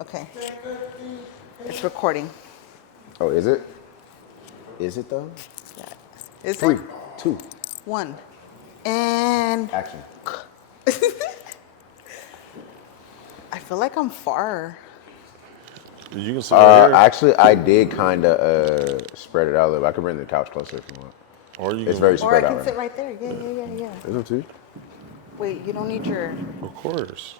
Okay. It's recording. Oh, is it? Is it though? Yeah. Is 3, it? 2, 1. And action. I feel like I'm far. You can sit right here, Actually, I did kind of spread it out a little bit. I could bring the couch closer if you want. or you It's can. very Or I spread out can right sit now. right there. Yeah. It's up to you. Wait, you don't need your... Of course.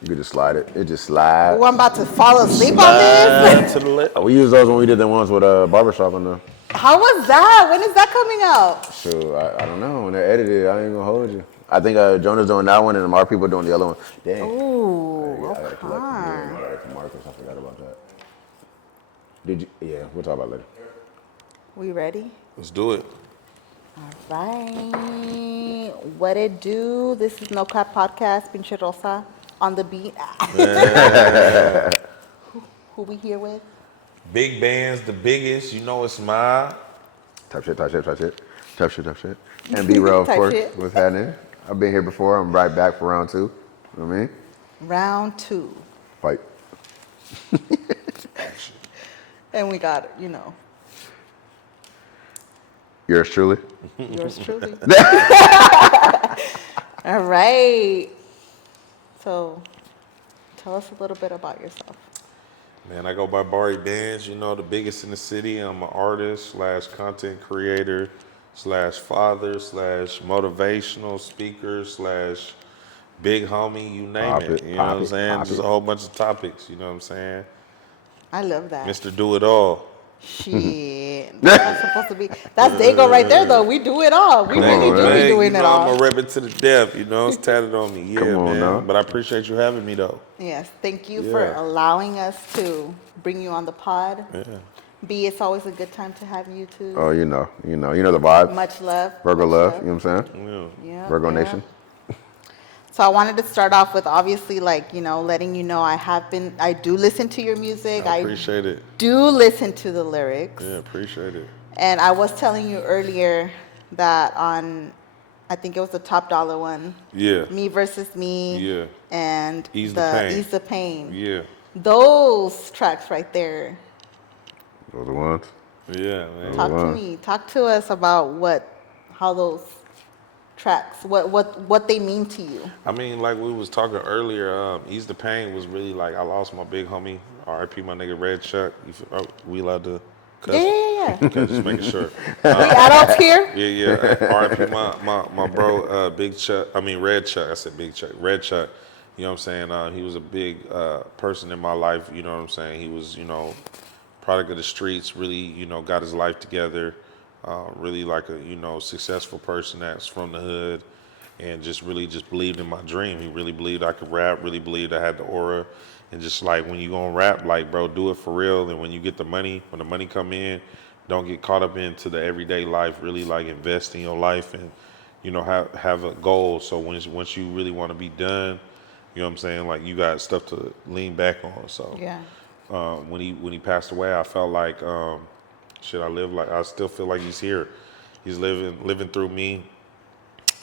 You could just slide it. It just slides. Oh, I'm about to fall asleep on Slide this? to the left. We used those when we did the ones with barbershop on the. How was that? When is that coming out? Shoot, I don't know. When they're edited, I ain't gonna hold you. I think Jonah's doing that one and our people doing the other one. Dang. Ooh, I gotta collect from here and I okay. gotta from Marcus. I forgot about that. Did you? Yeah, we'll talk about it later. We ready? Let's do it. All right. What it do? This is NoKap Podcast, Pinche Rosa, on the beat. Who we here with? Big Bandz, the biggest. You know it's mine. Type shit. And BRell, of Type course, shit. what's happening? I've been here before. I'm right back for round 2. You know what I mean? Round 2. Fight. And we got, Yours truly. yours truly. All right. So, tell us a little bit about yourself. Man, I go by Bari Bandz, you know, the biggest in the city. I'm an artist / content creator / father / motivational speaker / big homie, you name Pop it. it, You know pop what I'm it, saying? pop Just it. a whole bunch of topics, you know what I'm saying? I love that. Mr. Do It All. Shit. That's not supposed to be. That's Daygos right there, though. We do it all. We Come really on, do man. be Hey, doing you it know, I'm all. a rep it to the death, you know, it's tatted on me. Yeah, Come on man. now. But I appreciate you having me, though. Yes. Thank you for Yeah. allowing us to bring you on the pod. Yeah. B, it's always a good time to have you, too. Oh, you know the vibe. Much love. Virgo much love. You know what I'm saying? Yeah. Yeah, Virgo yeah. Nation. So I wanted to start off with obviously letting you know I do listen to your music. I appreciate it. do listen to the lyrics. Yeah, appreciate it. And I was telling you earlier that I think it was the Top Dollar one, Yeah. Me Versus Me, Yeah. and Ease the Pain. Ease the Pain. Yeah. Those tracks right there. Those are the ones. Yeah, man. Talk to me. Talk to us about how those tracks, what they mean to you. I mean, like we was talking earlier, Ease the Pain was really like I lost my big homie, RIP my nigga Red Chuck. We allowed to cuss? Yeah. Okay, just making sure. We adults here? Yeah. RIP my bro, Big Chuck. I mean Red Chuck. I said Big Chuck. Red Chuck. You know what I'm saying? He was a big person in my life. You know what I'm saying? He was, product of the streets. Really, got his life together. Really like a successful person that's from the hood, and just really just believed in my dream. He really believed I could rap. Really believed I had the aura, and just like when you gonna rap, like bro, do it for real. And when you get the money, when the money come in, don't get caught up into the everyday life. Really like invest in your life and have a goal. So once you really want to be done, you know what I'm saying? Like you got stuff to lean back on. So Yeah. when he passed away, I felt like I still feel like he's here. He's living through me.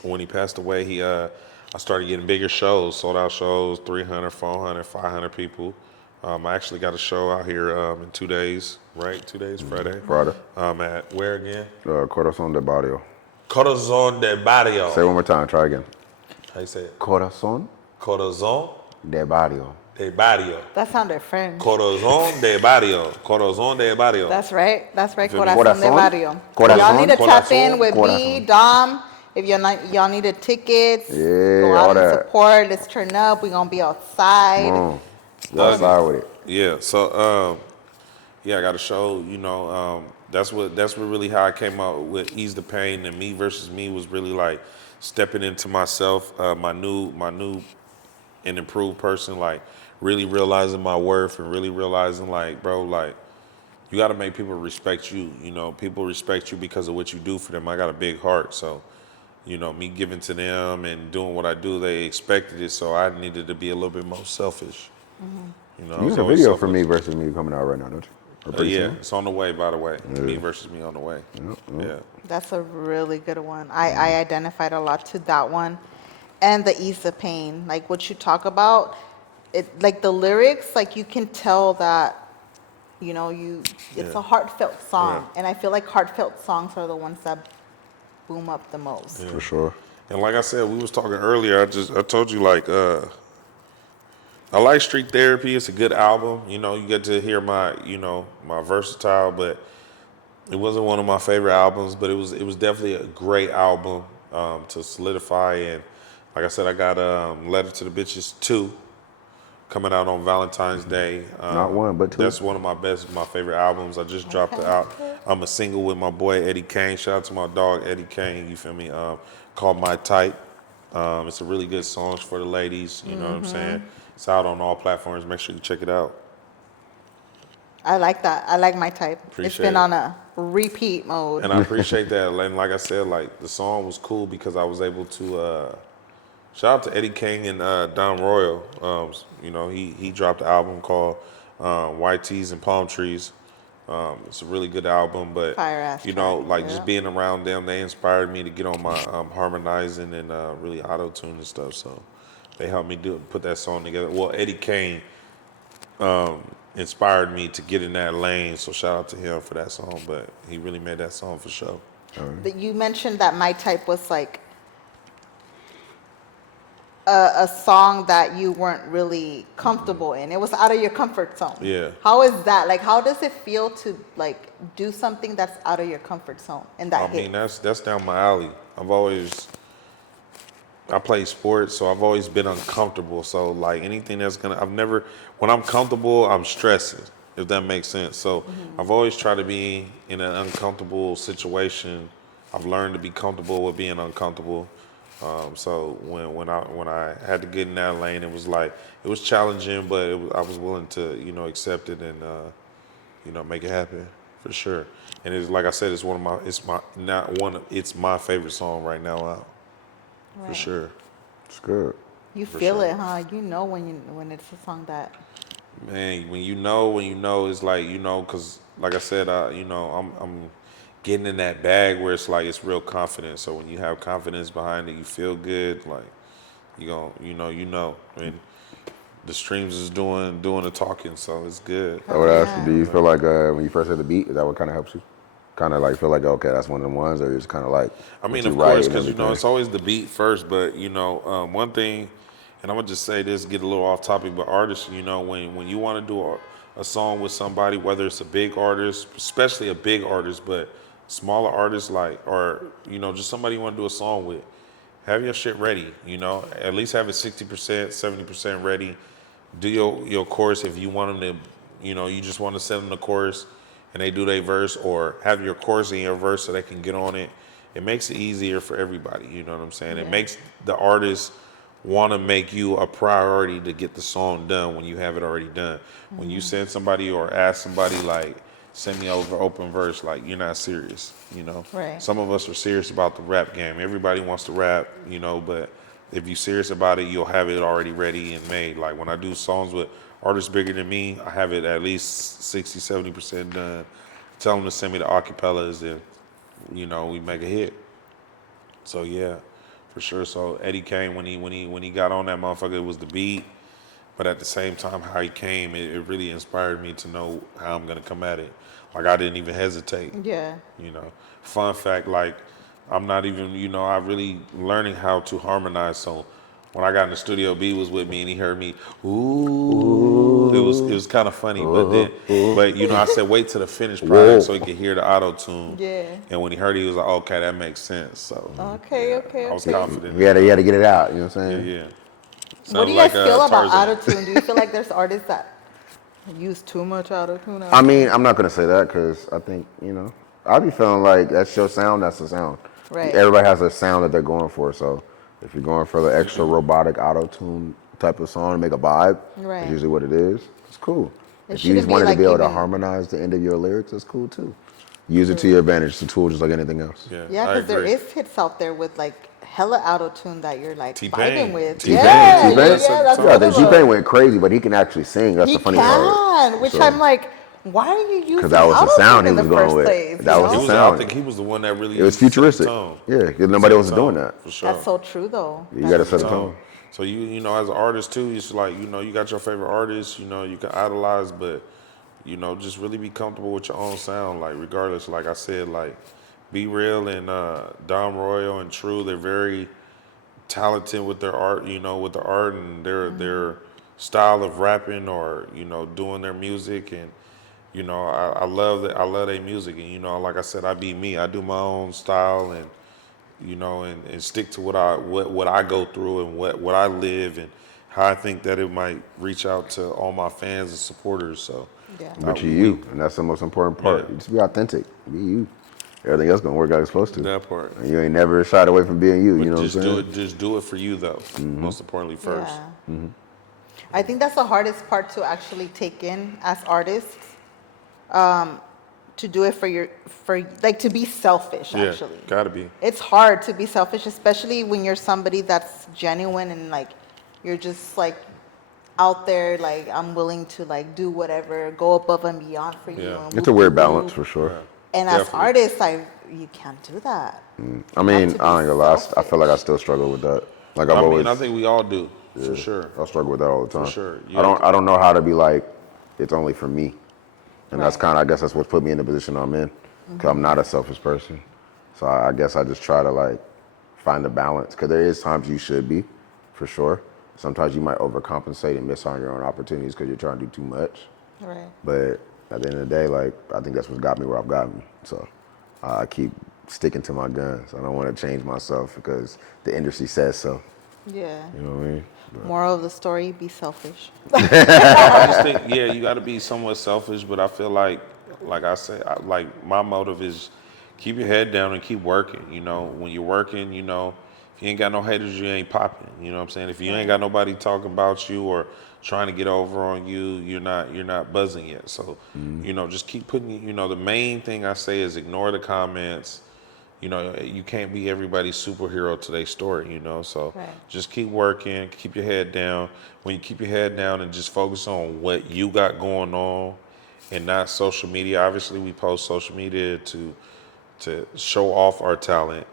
When he passed away, I started getting bigger shows, sold out shows, 300, 400, 500 people. I actually got a show out here in 2 days, right? 2 days, Friday. Friday. At where again? Corazón de Barrio. Corazón de Barrio. Say it one more time. Try again. How you say it? Corazón Corazón de Barrio. de Barrio. That sounded French. Corazón de Barrio. Corazón de Barrio. That's right. Feel me? Corazón de Corazón? Barrio. Corazón? Y'all need to tap in with me, Corazón. Dom. If y'all needed tickets, Yeah, go out all and that. support. Let's turn up. We're gonna be outside. Come on. Outside with it. Yeah. So I got a show. That's what really how I came out with Ease the Pain, and Me Versus Me was really like stepping into myself, my new and improved person, like really realizing my worth and really realizing like, bro, like you got to make people respect you. People respect you because of what you do for them. I got a big heart, so me giving to them and doing what I do, they expected it, so I needed to be a little bit more selfish. I You was got a always video for selfish. Me Versus Me coming out right now, don't you? Or pretty Yeah, soon? it's on the way, by the way. Me Versus Me on the way. Yeah. That's a really good one. I identified a lot to that one, and the Ease the Pain. Like what you talk about, it like the lyrics, like you can tell that, it's Yeah. a heartfelt song, Yeah. and I feel like heartfelt songs are the ones that boom up the most. For sure. And like I said, we was talking earlier. I told you like I like Street Therapy. It's a good album. You get to hear my versatile, but it wasn't one of my favorite albums. But it was definitely a great album to solidify. And like I said, I got Letter to the Bitches 2 coming out on Valentine's Day. Not one, but two. That's one of my favorite albums. I just dropped it out. I'm a single with my boy Eddie Kane. Shout out to my dog Eddie Kane. You feel me? Called My Type. It's a really good song for the ladies. You know what I'm saying? It's out on all platforms. Make sure you check it out. I like that. I like my type. It's Appreciate been it. on a repeat mode. And I appreciate that. And like I said, like the song was cool because I was able to shout out to Eddie King and Don Royal. He dropped an album called White Tees and Palm Trees. It's a really good album, but Fire-ass track, just yeah. being around them, they inspired me to get on my harmonizing and really auto tune and stuff. So they helped me put that song together. Well, Eddie Kane inspired me to get in that lane, so shout out to him for that song. But he really made that song for sure. That you mentioned that my type was like a song that you weren't really comfortable in. It was out of your comfort zone. Yeah. How is that? Like, how does it feel to like do something that's out of your comfort zone and that I hit? mean, that's down my alley. I play sports, so I've always been uncomfortable. So like anything when I'm comfortable, I'm stressing, if that makes sense. So I've always tried to be in an uncomfortable situation. I've learned to be comfortable with being uncomfortable. So when I had to get in that lane, it was challenging, but I was willing to accept it and make it happen for sure. And it's like I said, it's my favorite song right now out for Right. sure. It's good. You For feel sure. it, huh? You know when it's a song that. Man, when you know, it's like because like I said, I'm getting in that bag where it's like it's real confidence. So when you have confidence behind it, you feel good. Like I mean, the streams is doing the talking, so it's good. I would ask you, do Yeah. you feel like when you first heard the beat, is that what kind of helps you? Kind of like feel like, okay, that's one of the ones, or you just kind of like, I mean, what you of write course, and because everything? it's always the beat first. But one thing, and I'm gonna just say this, get a little off topic, but artists, when you want to do a song with somebody, whether it's a big artist, especially a big artist, but smaller artists or just somebody you want to do a song with, have your shit ready. At least have it 60%, 70% ready. Do your chorus if you want them to, you just want to send them the chorus and they do their verse, or have your chorus and your verse so they can get on it. It makes it easier for everybody. You know what I'm saying? It Yeah. makes the artist want to make you a priority to get the song done when you have it already done. When you send somebody or ask somebody like, send me over open verse, like you're not serious. Right. Some of us are serious about the rap game. Everybody wants to rap, but if you're serious about it, you'll have it already ready and made. Like when I do songs with artists bigger than me, I have it at least 60, 70% done. Tell them to send me the acapellas and, we make a hit. So yeah, for sure. So Eddie Kane, when he got on that motherfucker, it was the beat. But at the same time, how he came, it really inspired me to know how I'm gonna come at it. Like I didn't even hesitate. Yeah. Fun fact, like I'm not even, I really learning how to harmonize. So when I got in the studio, B was with me and he heard me, ooh. It was kind of funny, but I said wait till the finished product so he could hear the auto tune. Yeah. And when he heard it, he was like, okay, that makes sense. So Okay. I was Okay. confident. You had to get it out, you know what I'm Yeah, saying? yeah. What do Sounded you guys like, feel about Tarzan. autotune? Do you feel like there's artists that use too much autotune? I mean, I'm not going to say that because I think, I be feeling like that's your sound, that's the sound. Right. Everybody has a sound that they're going for, so if you're going for the extra robotic auto-tune type of song to make a vibe, Right. that's usually what it is, it's cool. It If you just shouldn't be wanted like to be able to even- harmonize the end of your lyrics, that's cool too. Use it to your advantage. It's a tool just like anything else. Yeah, Yeah, I because there agree. is hits out there with like hella autotune that you're like T-Pain. vibing with. T-Pain. Yeah, T-Pain. yeah, That's that's a- Yeah, one the of T-Pain them. went crazy, but he can actually sing. That's He the funny part. can, which So- I'm like, why are you using Because that was the autotune sound he in the was going first with. place? That you was He know? the was, I sound. think he was the one that really It was set the futuristic. tone. Yeah, because nobody else Set was the doing tone, that. For sure. That's so true, though. You got to That's set the true. tone. So you know, as an artist too, it's like, you know, you got your favorite artists, you know, you can idolize, but you know, just really be comfortable with your own sound. Like regardless, like I said, like BRell and Dom Royal and True, they're very talented with their art, you know, with the art and their style of rapping or, you know, doing their music. And you know, I love that. I love their music, and you know, like I said, I be me. I do my own style, and you know, and stick to what I go through and what I live and how I think that it might reach out to all my fans and supporters. So, Yeah. But you, we and that's the most important yeah, part. You just be authentic. Be you. Everything else gonna work out as supposed to. that part. And you ain't never shied away from being you. You But know what I'm just do saying? it. Just do it for you, though. Most importantly, first. Yeah. I think that's the hardest part to actually take in as artists. To do it for like to be selfish. Yeah, Actually, gotta be. it's hard to be selfish, especially when you're somebody that's genuine and like you're just like out there. Like I'm willing to like do whatever, go above and beyond for you. Yeah. And It's a whoop, weird whoop, balance whoop. for sure. Yeah, And as definitely. artists, you can't do that. I You mean, have to I be ain't gonna lie. I feel like I selfish. still struggle with that. Like I've I always, mean, I think we all do, for yeah, sure. I struggle with that all the For time. sure. You I have don't, to- I don't know how to be like, it's only for me. And that's Right. kind of, I guess that's what's put me in the position I'm in. Because I'm not a selfish person. So I guess I just try to like find a balance. Because there is times you should be, for sure. Sometimes you might overcompensate and miss on your own opportunities because you're trying to do too much. Right. But at the end of the day, like, I think that's what's got me where I've gotten. So I keep sticking to my guns. I don't want to change myself because the industry says so. Yeah. You know what I mean? But Moral of the story: be selfish. I just think, yeah, you got to be somewhat selfish, but I feel like I said, like my motive is keep your head down and keep working. You know, when you're working, you know, if you ain't got no haters, you ain't popping. You know what I'm saying? If you ain't got nobody talking about you or trying to get over on you, you're not buzzing yet. So, you know, just keep putting. You know, the main thing I say is ignore the comments. You know, you can't be everybody's superhero to their story, you know. So Right. just keep working, keep your head down. When you keep your head down and just focus on what you got going on and not social media. Obviously, we post social media to show off our talent.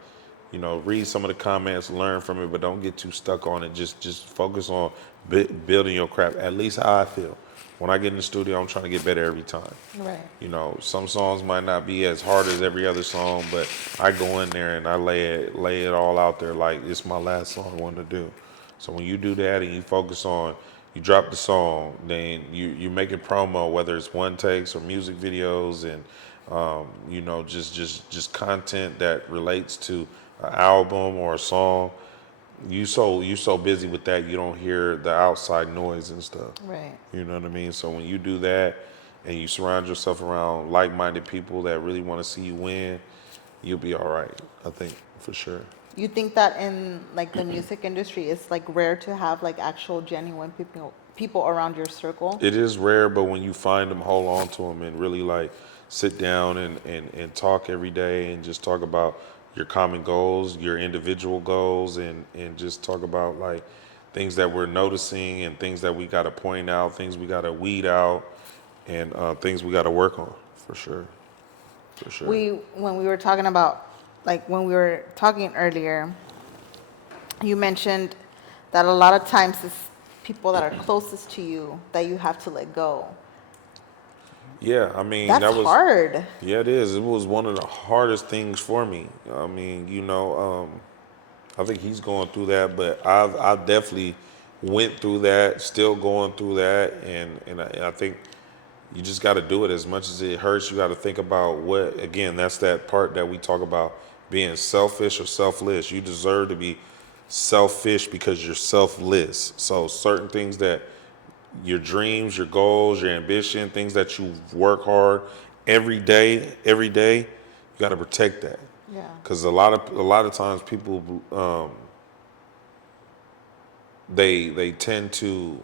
You know, read some of the comments, learn from it, but don't get too stuck on it. Just focus on building your craft. At least how I feel. When I get in the studio, I'm trying to get better every time. Right. You know, some songs might not be as hard as every other song, but I go in there and I lay it all out there like it's my last song I want to do. So when you do that and you focus on, you drop the song, then you make a promo, whether it's one takes or music videos, and you know, just content that relates to an album or a song. You so busy with that you don't hear the outside noise and stuff. Right. You know what I mean? So when you do that and you surround yourself around like-minded people that really want to see you win, you'll be all right. I think for sure. You think that in like the music industry, it's like rare to have like actual genuine people around your circle? It is rare, but when you find them, hold on to them and really like sit down and talk every day and just talk about your common goals, your individual goals, and just talk about like things that we're noticing and things that we got to point out, things we got to weed out, and things we got to work on for sure. For sure. When we were talking about, like when we were talking earlier, you mentioned that a lot of times it's people that are closest to you that you have to let go. Yeah, I mean, That's that was hard. Yeah, it is. It was one of the hardest things for me. I mean, I think he's going through that, but I definitely went through that, still going through that, and I think you just got to do it. As much as it hurts, you got to think about what. Again, that's that part that we talk about being selfish or selfless. You deserve to be selfish because you're selfless. So certain things that your dreams, your goals, your ambition, things that you work hard every day, you got to protect that. Yeah. Because a lot of times people they tend to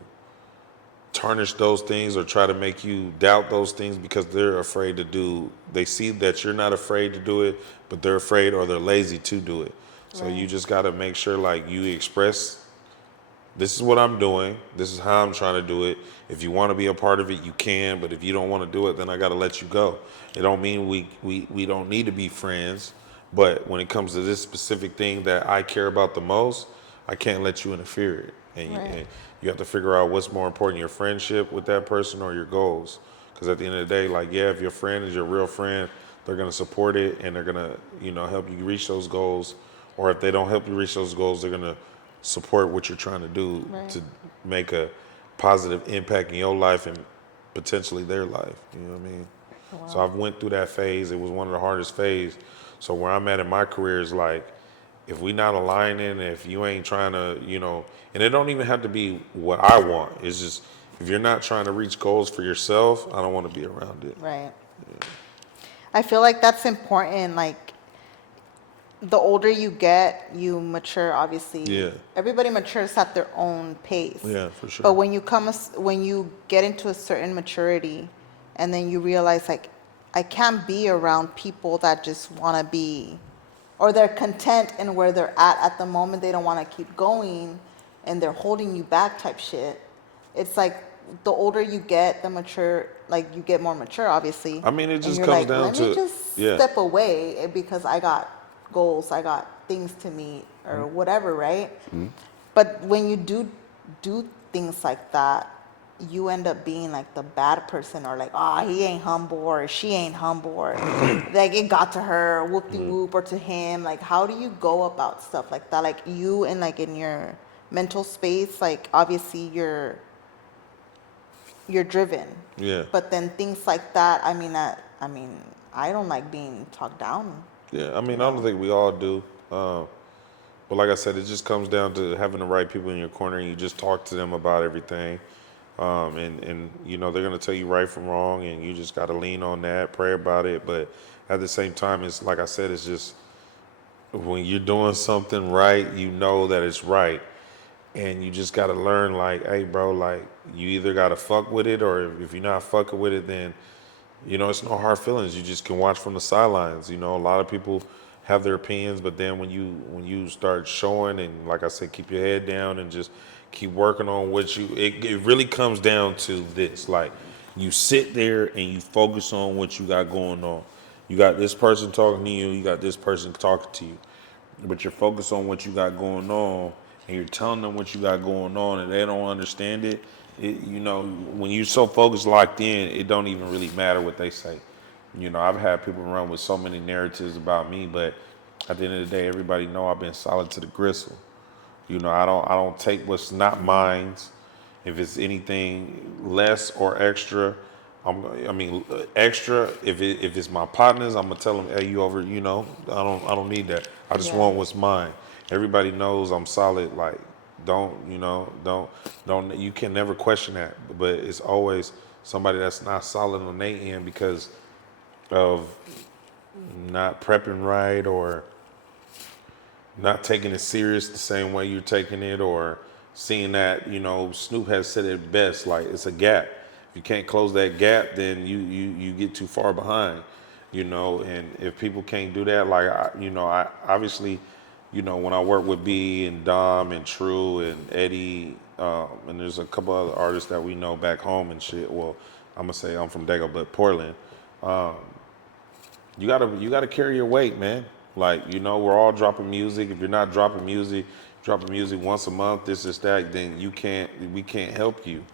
tarnish those things or try to make you doubt those things because they're afraid to do. They see that you're not afraid to do it, but they're afraid or they're lazy to do it. So you Right. just got to make sure like you express this is what I'm doing. This is how I'm trying to do it. If you want to be a part of it, you can. But if you don't want to do it, then I got to let you go. It don't mean we don't need to be friends. But when it comes to this specific thing that I care about the most, I can't let you interfere it. Right. and you have to figure out what's more important, your friendship with that person or your goals. Because at the end of the day, like, yeah, if your friend is your real friend, they're gonna support it and they're gonna, help you reach those goals. Or if they don't help you reach those goals, they're gonna support what you're trying to do Right. to make a positive impact in your life and potentially their life. You know what I mean? So Wow. I've went through that phase. It was one of the hardest phases. So where I'm at in my career is like, if we not aligning, if you ain't trying to, and it don't even have to be what I want. It's just if you're not trying to reach goals for yourself, I don't want to be around it. Right. I feel like that's important. Like, the older you get, you mature, obviously. Yeah, Everybody matures at their own pace. yeah, for But sure. when you get into a certain maturity and then you realize like I can't be around people that just want to be, or they're content in where they're at the moment, they don't want to keep going and they're holding you back type shit. It's like the older you get, the mature, like you get more mature, obviously. I mean, it And just you're comes like, down let me to, just yeah, step away because I got goals, I got things to meet or whatever, right? But when you do things like that, you end up being like the bad person, or like, oh, he ain't humble or she ain't humble, or like it got to her, whoop de whoop, or to him. Like, how do you go about stuff like that? Like, you in like in your mental space, like obviously you're driven, yeah, but then things like that, I mean, I don't like being talked down, yeah. I you mean, I don't know. think we all do. But like I said, it just comes down to having the right people in your corner, and you just talk to them about everything. And they're gonna tell you right from wrong, and you just gotta lean on that, pray about it. But at the same time, it's like I said, it's just when you're doing something right, you know that it's right, and you just gotta learn, like, hey, bro, like, you either gotta fuck with it, or if you're not fucking with it, then it's no hard feelings. You just can watch from the sidelines. A lot of people have their opinions, but then when you start showing, and like I said, keep your head down and just keep working on what it really comes down to this. Like, you sit there and you focus on what you got going on. You got this person talking to you, you got this person talking to you, but you're focused on what you got going on, and you're telling them what you got going on, and they don't understand it. When you're so focused, locked in, it don't even really matter what they say. I've had people run with so many narratives about me, but at the end of the day, everybody know I've been solid to the gristle. I don't take what's not mine. If it's anything less or extra, extra. If it's my partners, I'm gonna tell them, hey, you over. I don't need that. I just Yeah. want what's mine. Everybody knows I'm solid. Like, don't. You can never question that. But it's always somebody that's not solid on their end because of not prepping right, or not taking it serious the same way you're taking it, or seeing that, Snoop has said it best, like, it's a gap. If you can't close that gap, then you get too far behind. And if people can't do that, like, I obviously, when I work with B and Dom and True and Eddie, and there's a couple other artists that we know back home and shit. Well, I'm gonna say I'm from Daygos, but Portland. You gotta carry your weight, man. Like, we're all dropping music. If you're not dropping music once a month, this, that, then we can't help you.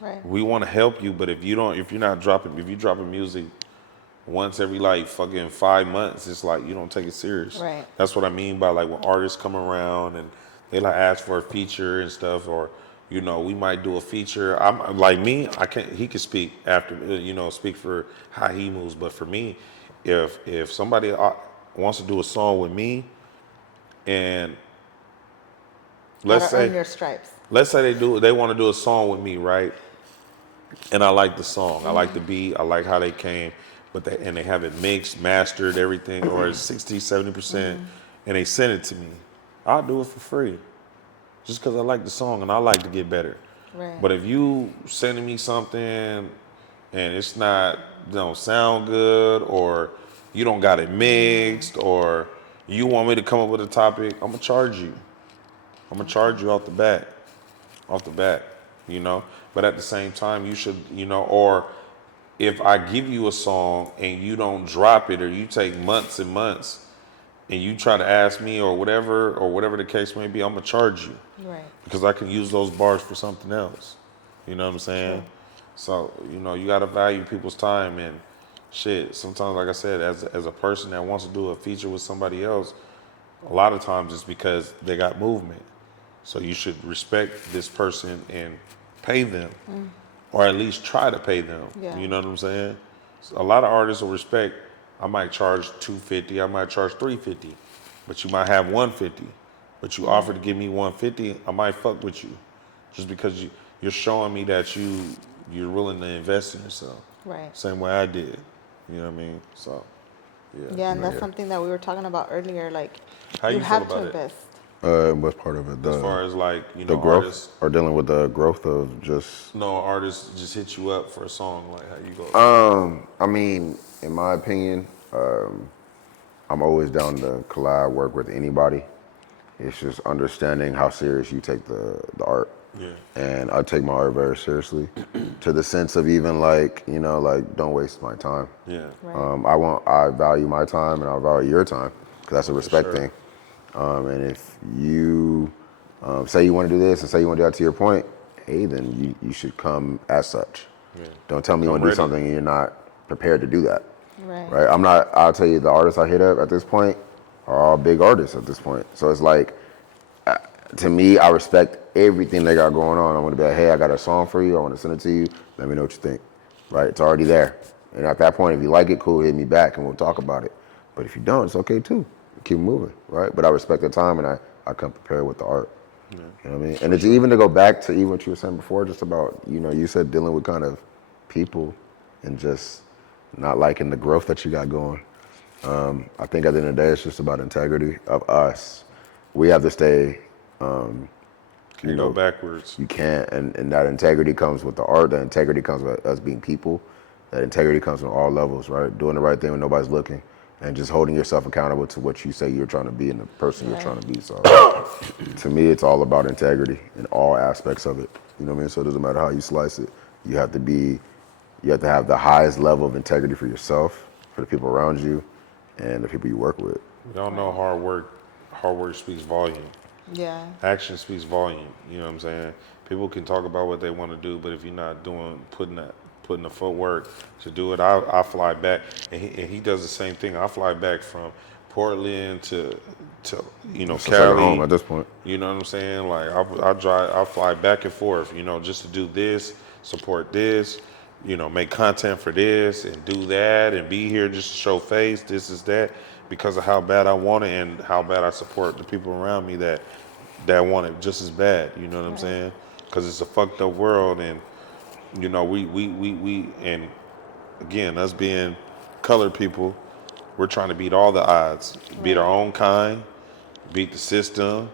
Right. We want to help you, but if you're dropping music once every like fucking 5 months, it's like you don't take it serious. Right. That's what I mean by, like, when artists come around and they like ask for a feature and stuff, or we might do a feature. I'm like me, I can't. He can speak after, speak for how he moves, but for me, if somebody wants to do a song with me, and let's Gotta earn say your stripes. they want to do a song with me, right? And I like the song. I like the beat. I like how they came, but they have it mixed, mastered, everything, or it's 60, 70%, and they send it to me. I'll do it for free, just because I like the song and I like to get better. Right. But if you sending me something and it's not, don't sound good, or you don't got it mixed, or you want me to come up with a topic, I'm gonna charge you. I'm gonna charge you off the bat, you know. But at the same time, you should, or if I give you a song and you don't drop it, or you take months and months, and you try to ask me or whatever the case may be, I'm gonna charge you Right. because I can use those bars for something else. You know what I'm saying? True. So you gotta value people's time and shit. Sometimes, like I said, as a person that wants to do a feature with somebody else, a lot of times it's because they got movement. So you should respect this person and pay them, or at least try to pay them. Yeah. You know what I'm saying? So a lot of artists will respect. I might charge $250. I might charge $350, but you might have $150. But you offer to give me $150, I might fuck with you, just because you're showing me that you're willing to invest in yourself. Right. Same way I did. You know what I mean? So yeah. Yeah, and that's Yeah. something that we were talking about earlier. Like, How you feel have to about it? invest. What's part of it? As far as like The growth artists. or dealing with the growth of just. No, artists just hit you up for a song. Like how you go? I mean, in my opinion, I'm always down to collab, work with anybody. It's just understanding how serious you take the art. Yeah. And I take my art very seriously, to the sense of even like, like don't waste my time. Yeah. Right. I value my time and I value your time, because that's a respect sure. thing. And if you say you want to do this and say you want to do that, to your point, hey, then you should come as such. Yeah. Don't tell me you Come want to do ready. something and you're not prepared to do that. Right. Right? I'll tell you, the artists I hit up at this point are all big artists at this point. So it's like, to me, I respect everything they got going on. I want to be like, hey, I got a song for you. I want to send it to you. Let me know what you think. Right? It's already there. And at that point, if you like it, cool, hit me back and we'll talk about it. But if you don't, it's okay too. Keep moving, right? But I respect the time and I come prepared with the art. Yeah. You know what I mean? And it's even to go back to even what you were saying before, just about, you said dealing with kind of people and just not liking the growth that you got going. I think at the end of the day, it's just about integrity of us. We have to stay, Can't go backwards. you can't, and that integrity comes with the art, that integrity comes with us being people, that integrity comes from all levels, right? Doing the right thing when nobody's looking, and just holding yourself accountable to what you say you're trying to be and the person you're Right. trying to be. So to me, it's all about integrity in all aspects of it. You know what I mean? So it doesn't matter how you slice it. You have to have the highest level of integrity for yourself, for the people around you, and the people you work with. Y'all know hard work speaks volume. Yeah. Action speaks volume. You know what I'm saying? People can talk about what they want to do, but if you're not putting the footwork to do it, I fly back, and he does the same thing. I fly back from Portland to So it's like Cali. home at this point. You know what I'm saying? Like I fly back and forth, just to do this, support this, make content for this and do that and be here just to show face. This is that, because of how bad I want it and how bad I support the people around me that want it just as bad. You know what I'm saying? Because it's a fucked up world, and we and again, us being colored people, we're trying to beat all the odds, beat our own kind, beat the system,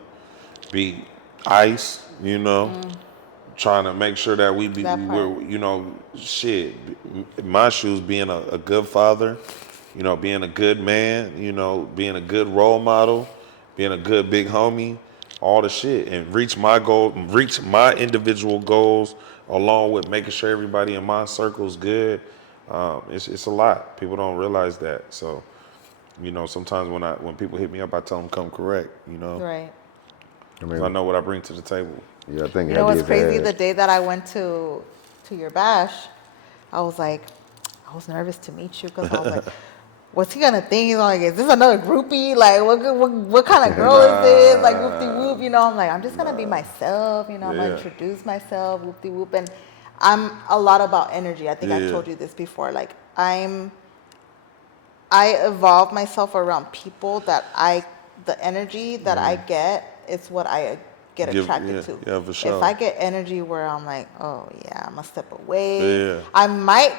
beat ICE, trying to make sure that That part. we're, shit, in my shoes, being a good father, being a good man, being a good role model, being a good big homie, all the shit, and reach my goal, reach my individual goals, along with making sure everybody in my circle is good. It's a lot. People don't realize that. So, sometimes when people hit me up, I tell them come correct. Right. I 'Cause I know what I bring to the table. Yeah, I think You know heavy what's is crazy? head. The day that I went to your bash, I was nervous to meet you because I was like, what's he gonna think? He's like, is this another groupie? Like, what kind of girl is this? Like, whoop de whoop. I'm like, I'm just gonna be myself. I'm gonna Yeah. introduce myself, whoop de whoop. And I'm a lot about energy. I think I Yeah. told you this before. Like, I evolve myself around people that the energy that I get is what I get attracted to. Yeah, for sure. If I get energy where I'm like, oh yeah, I'm gonna step away. Yeah. I might,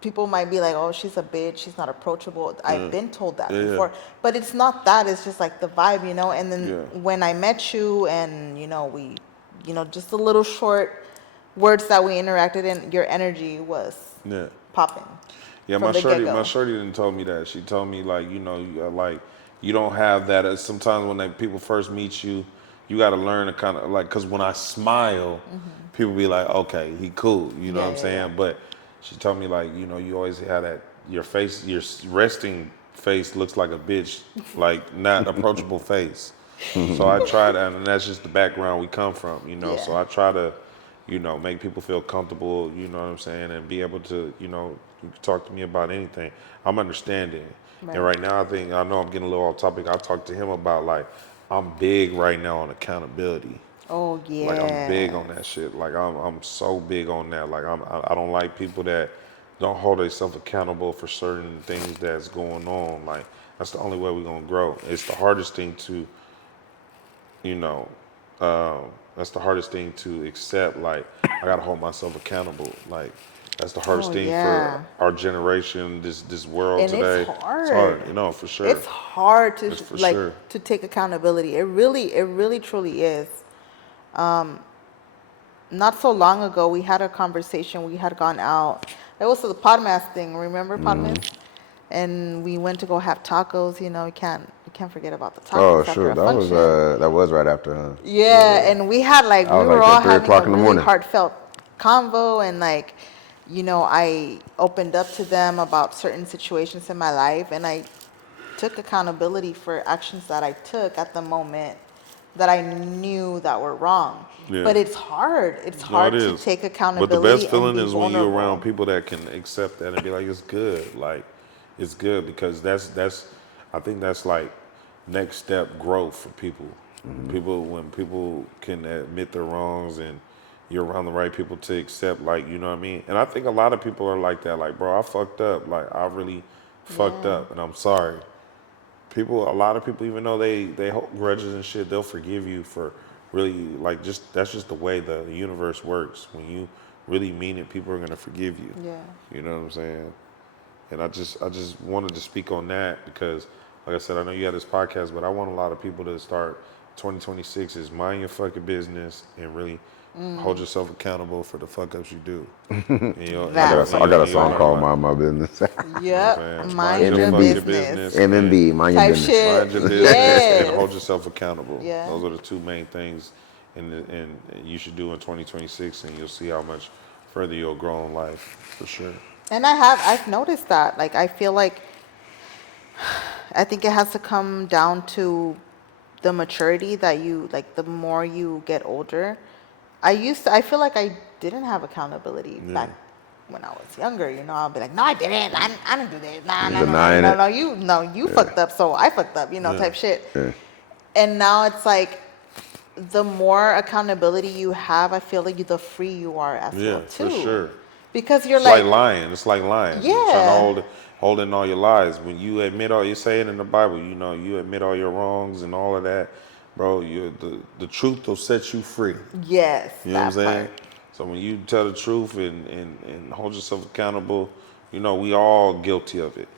people might be like, oh, she's a bitch, she's not approachable. I've been told that Yeah. before, but it's not that. It's just like the vibe, And then Yeah. when I met you, and we, just the little short words that we interacted in, your energy was Yeah. popping. Yeah, from the get-go. my shorty didn't tell me that. She told me like, you don't have that. Sometimes when people first meet you, you got to learn to kind of like, because when I smile, people be like, okay, he cool. You know what I'm saying? Yeah. But she told me like, you always have that, your face, your resting face looks like a bitch, like not approachable face. So I try to, and that's just the background we come from, you know. So Yeah. I try to, you know, make people feel comfortable, you know what I'm saying, and be able to, you know, you can talk to me about anything. I'm understanding. And Right. right now, I know I'm getting a little off topic. I talked to him about like, I'm big right now on accountability. Oh Like I'm big yeah. on that shit. Like I'm so big on that. Like I don't like people that don't hold themselves accountable for certain things that's going on. Like that's the only way we're gonna grow. It's the hardest thing to, you know, that's the hardest thing to accept. Like I gotta hold myself accountable. Like that's the Oh hardest thing for yeah. our generation, this world And it's today. It's hard, hard. you know, for sure. It's hard to It's for like sure. to take accountability. It really truly is. Not so long ago, we had a conversation. We had gone out. It was the Podmas thing. Remember Podmas? And we went to go have tacos. You know, you can't forget about the Oh, tacos after sure. a function. That was right after, huh? Yeah, and we had like I we was were like all till 3 having a o'clock in the really morning. heartfelt convo, and like, you know, I opened up to them about certain situations in my life, and I took accountability for actions that I took at the moment that I knew that were wrong. Yeah. But it's hard. It's No, it hard to is. take But the best accountability and feeling be is when you're around vulnerable. people that can accept that and be like, it's good. Like, it's good because I think that's like next step growth for people. When people can admit their wrongs and you're around the right people to accept, like, you know what I mean? And I think a lot of people are like that. Like, bro, I fucked up. Like, I really fucked Yeah. up and I'm sorry. A lot of people, even though they hold grudges and shit, they'll forgive you for really like just that's just the way the universe works. When you really mean it, people are gonna forgive you. Yeah. You know what I'm saying? And I just wanted to speak on that because, like I said, I know you had this podcast, but I want a lot of people to start 2026 is mind your fucking business and really hold yourself accountable for the fuck ups you do. And That I got a you'll song learn a called lot. Mind My Business. You know what Yep. I'm saying? Mind Mind your your MMB. fucking business. business and MMB, mind your Type business. shit. mind your business and Yes. hold yourself accountable. Yeah. Those are the two main things, and you should do in 2026, and you'll see how much further you'll grow in life for sure. And I've noticed that. Like I feel like I think it has to come down to the maturity that you like the more you get older. I feel like I didn't have accountability Yeah. back when I was younger, you know. I'll be like, no, I didn't. I didn't do this. Nah, You're no, no, no, denying no, it. no, you fucked up, so I fucked up, you know, Yeah. type shit. Yeah. And now it's like the more accountability you have, I feel like the free you are as Yeah, well for too. sure. Because you're It's like like, lying. It's like lying. You're trying to yeah, hold in all your lies. When you admit all, you say it in the Bible. You know, you admit all your wrongs and all of that, bro. The truth will set you free. yes, You know what I'm that saying? part. So when you tell the truth and hold yourself accountable, you know, we all guilty of it.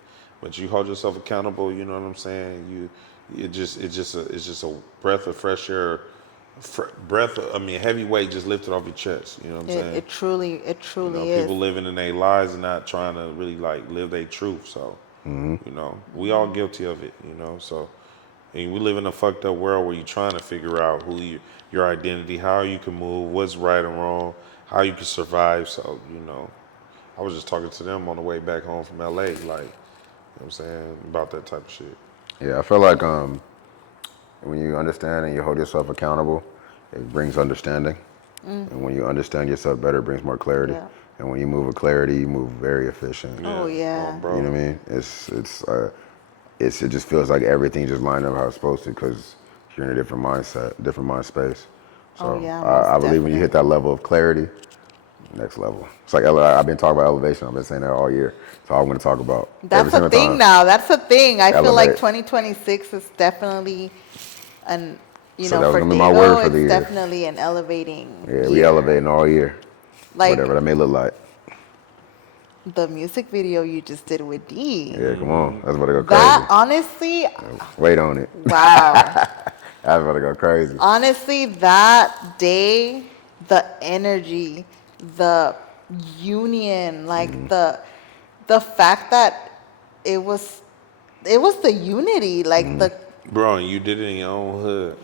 But you hold yourself accountable, you know what I'm saying? It's just a breath of fresh air, heavy weight just lifted off your chest. You know what I'm saying? It You know, truly is. people living in their lives and not trying to really like live their truth. So, you know, we all guilty of it. You know, so and we live in a fucked up world where you're trying to figure out your identity, how you can move, what's right and wrong, how you can survive. So, you know, I was just talking to them on the way back home from LA, like, you know what I'm saying, about that type of shit. Yeah, I feel like when you understand and you hold yourself accountable, it brings understanding. And when you understand yourself better, it brings more clarity. Yeah. And when you move with clarity, you move very efficient. Oh yeah. bro. You know what I mean? It just feels like everything just lined up how it's supposed to because you're in a different mindset, different mind space. Oh, So yeah, most I believe when you hit that level of clarity, next level. It's like I've been talking about elevation. I've been saying that all year. So I'm going to talk about every That's a single thing time. now. That's a thing. I feel like Elevate. 2026 is definitely an, So that was for gonna be my word Daygos, for the it's year. definitely an elevating Yeah, we year. elevating all year. Like Whatever that may look like. the music video you just did with D. Yeah, come on. That's about to go That crazy. honestly, Wait on it. wow. That's about to go crazy. Honestly, that day, the energy, the union, like the fact that it was the unity, like the Bro, and you did it in your own hood.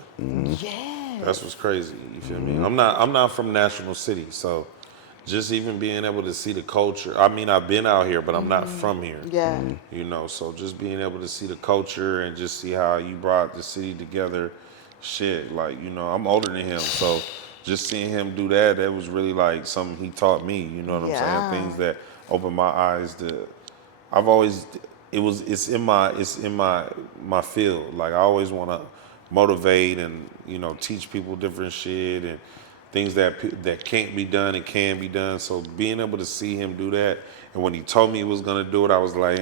yeah. That's what's crazy. You feel me? I'm not from National City, so just even being able to see the culture. I mean, I've been out here, but I'm not from here. Yeah. You know, so just being able to see the culture and just see how you brought the city together, shit, like, you know, I'm older than him, so just seeing him do that, that was really like something he taught me, you know what I'm saying? Yeah. Things that opened my eyes to, I've always, it's in my field. Like, I always want to motivate and, you know, teach people different shit and things that can't be done and can be done. So being able to see him do that, and when he told me he was gonna do it, I was like,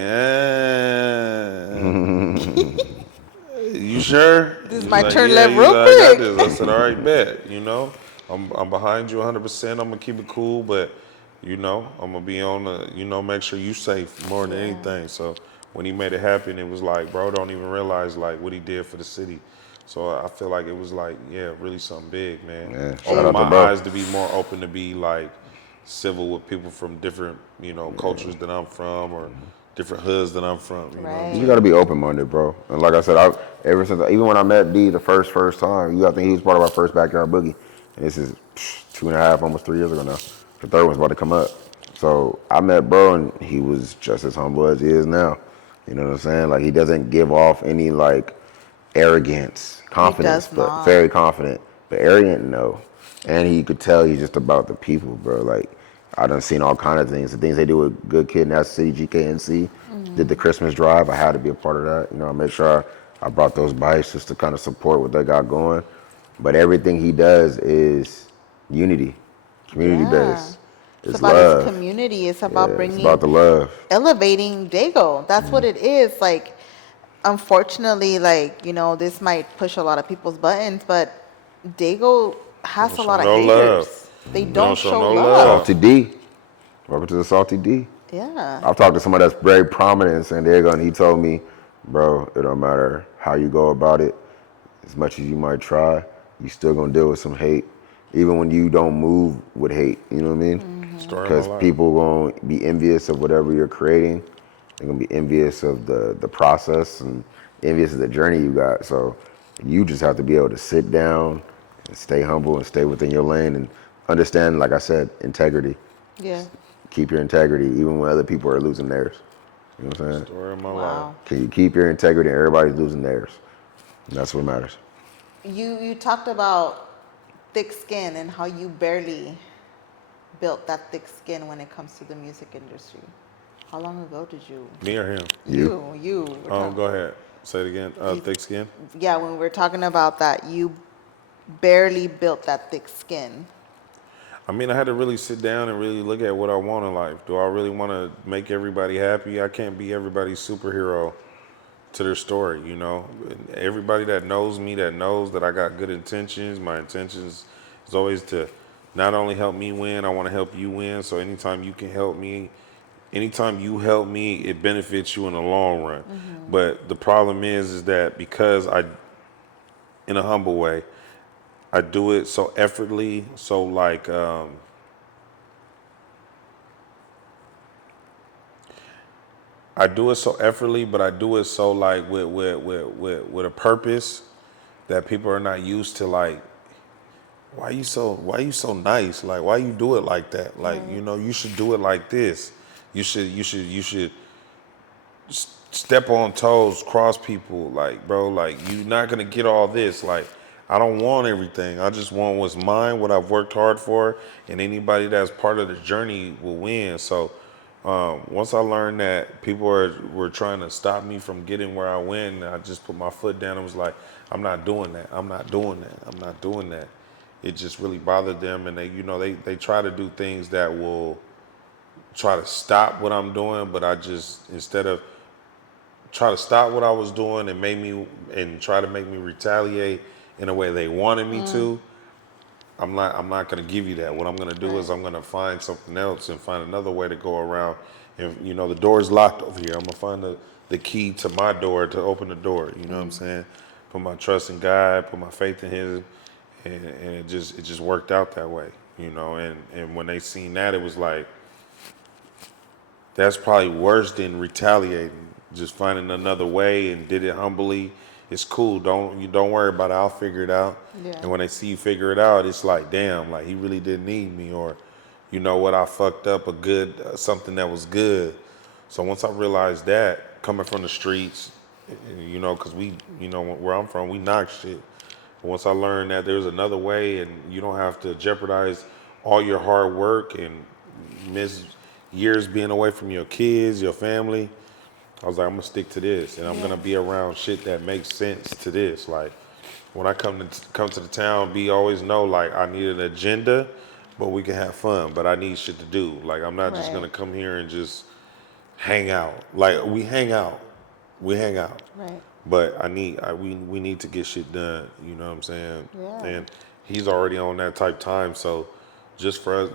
you sure? This is He's my like, turn yeah. left He's real like, I got quick. this. I said, all right, bet. You know, I'm behind you 100%. I'm gonna keep it cool, but you know, I'm gonna be on the, you know, make sure you safe more than Yeah. anything. So when he made it happen, it was like, bro, don't even realize like what he did for the city. So I feel like it was like, yeah, really something big, man. Yeah, shout Opened out my to bro. eyes to be more open to be like civil with people from different, you know, cultures that I'm from or different hoods that I'm from. You know what I'm You gotta Right. saying? be open-minded, bro. And like I said, ever since, even when I met D the first time, you gotta think he was part of our first backyard boogie, and this is 2.5, almost 3 years ago now. The third one's about to come up. So I met bro, and he was just as humble as he is now. You know what I'm saying? Like he doesn't give off any like arrogance, He confidence, does but not. very confident, but arrogant, no. And he could tell you just about the people, bro. Like I done seen all kind of things. The things they do with Good Kid, in that City, GKNC. Did the Christmas drive. I had to be a part of that. You know, I made sure I brought those bikes just to kind of support what they got going. But everything he does is unity, community Yeah. based. It's It's about his love. community. It's Yeah, about it's about bringing, the love. elevating Dago. That's what it is. Like, unfortunately, like, this might push a lot of people's buttons, but Dago We has don't a show lot of no love. haters. They We don't don't show show no love. love. Salty D. Welcome to the Salty D. Yeah. I've talked to somebody that's very prominent in San Diego, and he told me, bro, it don't matter how you go about it, as much as you might try, you still gonna deal with some hate, even when you don't move with hate. You know what I mean? Story of my Because life. people gonna be envious of whatever you're creating. They're gonna be envious of the process and envious of the journey you got. So you just have to be able to sit down and stay humble and stay within your lane and understand, like I said, integrity. Yeah. Keep your integrity even when other people are losing theirs. You know what I'm saying? Story of my life. Wow. Can you keep your integrity and everybody's losing theirs? And that's what matters. You talked about thick skin and how you barely built that thick skin when it comes to the music industry. How long ago did you? Me or him? You. We're Go ahead. Say it again. you- Thick skin. Yeah, when we're talking about that, you barely built that thick skin. I mean, I had to really sit down and really look at what I want in life. Do I really want to make everybody happy? I can't be everybody's superhero to their story, you know. And everybody that knows me, that knows that I got good intentions, my intentions is always to not only help me win, I want to help you win. So anytime you can help me, anytime you help me, it benefits you in the long run. But the problem is that because in a humble way, I do it so effortlessly, so like I do it so effortlessly, but I do it so like with a purpose that people are not used to. Like, why you so nice? Like, why you do it like that? Like, you know, you should do it like this. You should step on toes, cross people. Like, bro, like you're not gonna get all this. Like, I don't want everything. I just want what's mine, what I've worked hard for, and anybody that's part of the journey will win. So once I learned that people were trying to stop me from getting where I went, I just put my foot down and was like, I'm not doing that. I'm not doing that. I'm not doing that. It just really bothered them, and they try to do things that will try to stop what I'm doing, but I just, instead of try to stop what I was doing and try to make me retaliate in a way they wanted me to, I'm not gonna give you that. What I'm gonna do is Right. I'm gonna find something else and find another way to go around. And the door's locked over here. I'm gonna find the key to my door to open the door. You know what I'm saying? Put my trust in God, put my faith in His, and it just worked out that way. And when they seen that, it was like, that's probably worse than retaliating. Just finding another way and did it humbly. It's cool. Don't worry about it. I'll figure it out. Yeah. And when they see you figure it out, it's like, damn, like he really didn't need me, or you know what, I fucked up a good something that was good. So once I realized that, coming from the streets, you know, because we, you know, where I'm from, we knock shit. Once I learned that there's another way, and you don't have to jeopardize all your hard work and miss years being away from your kids, your family, I was like, I'm gonna stick to this, and I'm gonna be around shit that makes sense to this. Like, when I come to the town, be always know like I need an agenda, but we can have fun. But I need shit to do. Like, I'm not just gonna Right. come here and just hang out. Like, we hang out. Right. But we need to get shit done. You know what I'm saying? Yeah. And he's already on that type time. So just for us,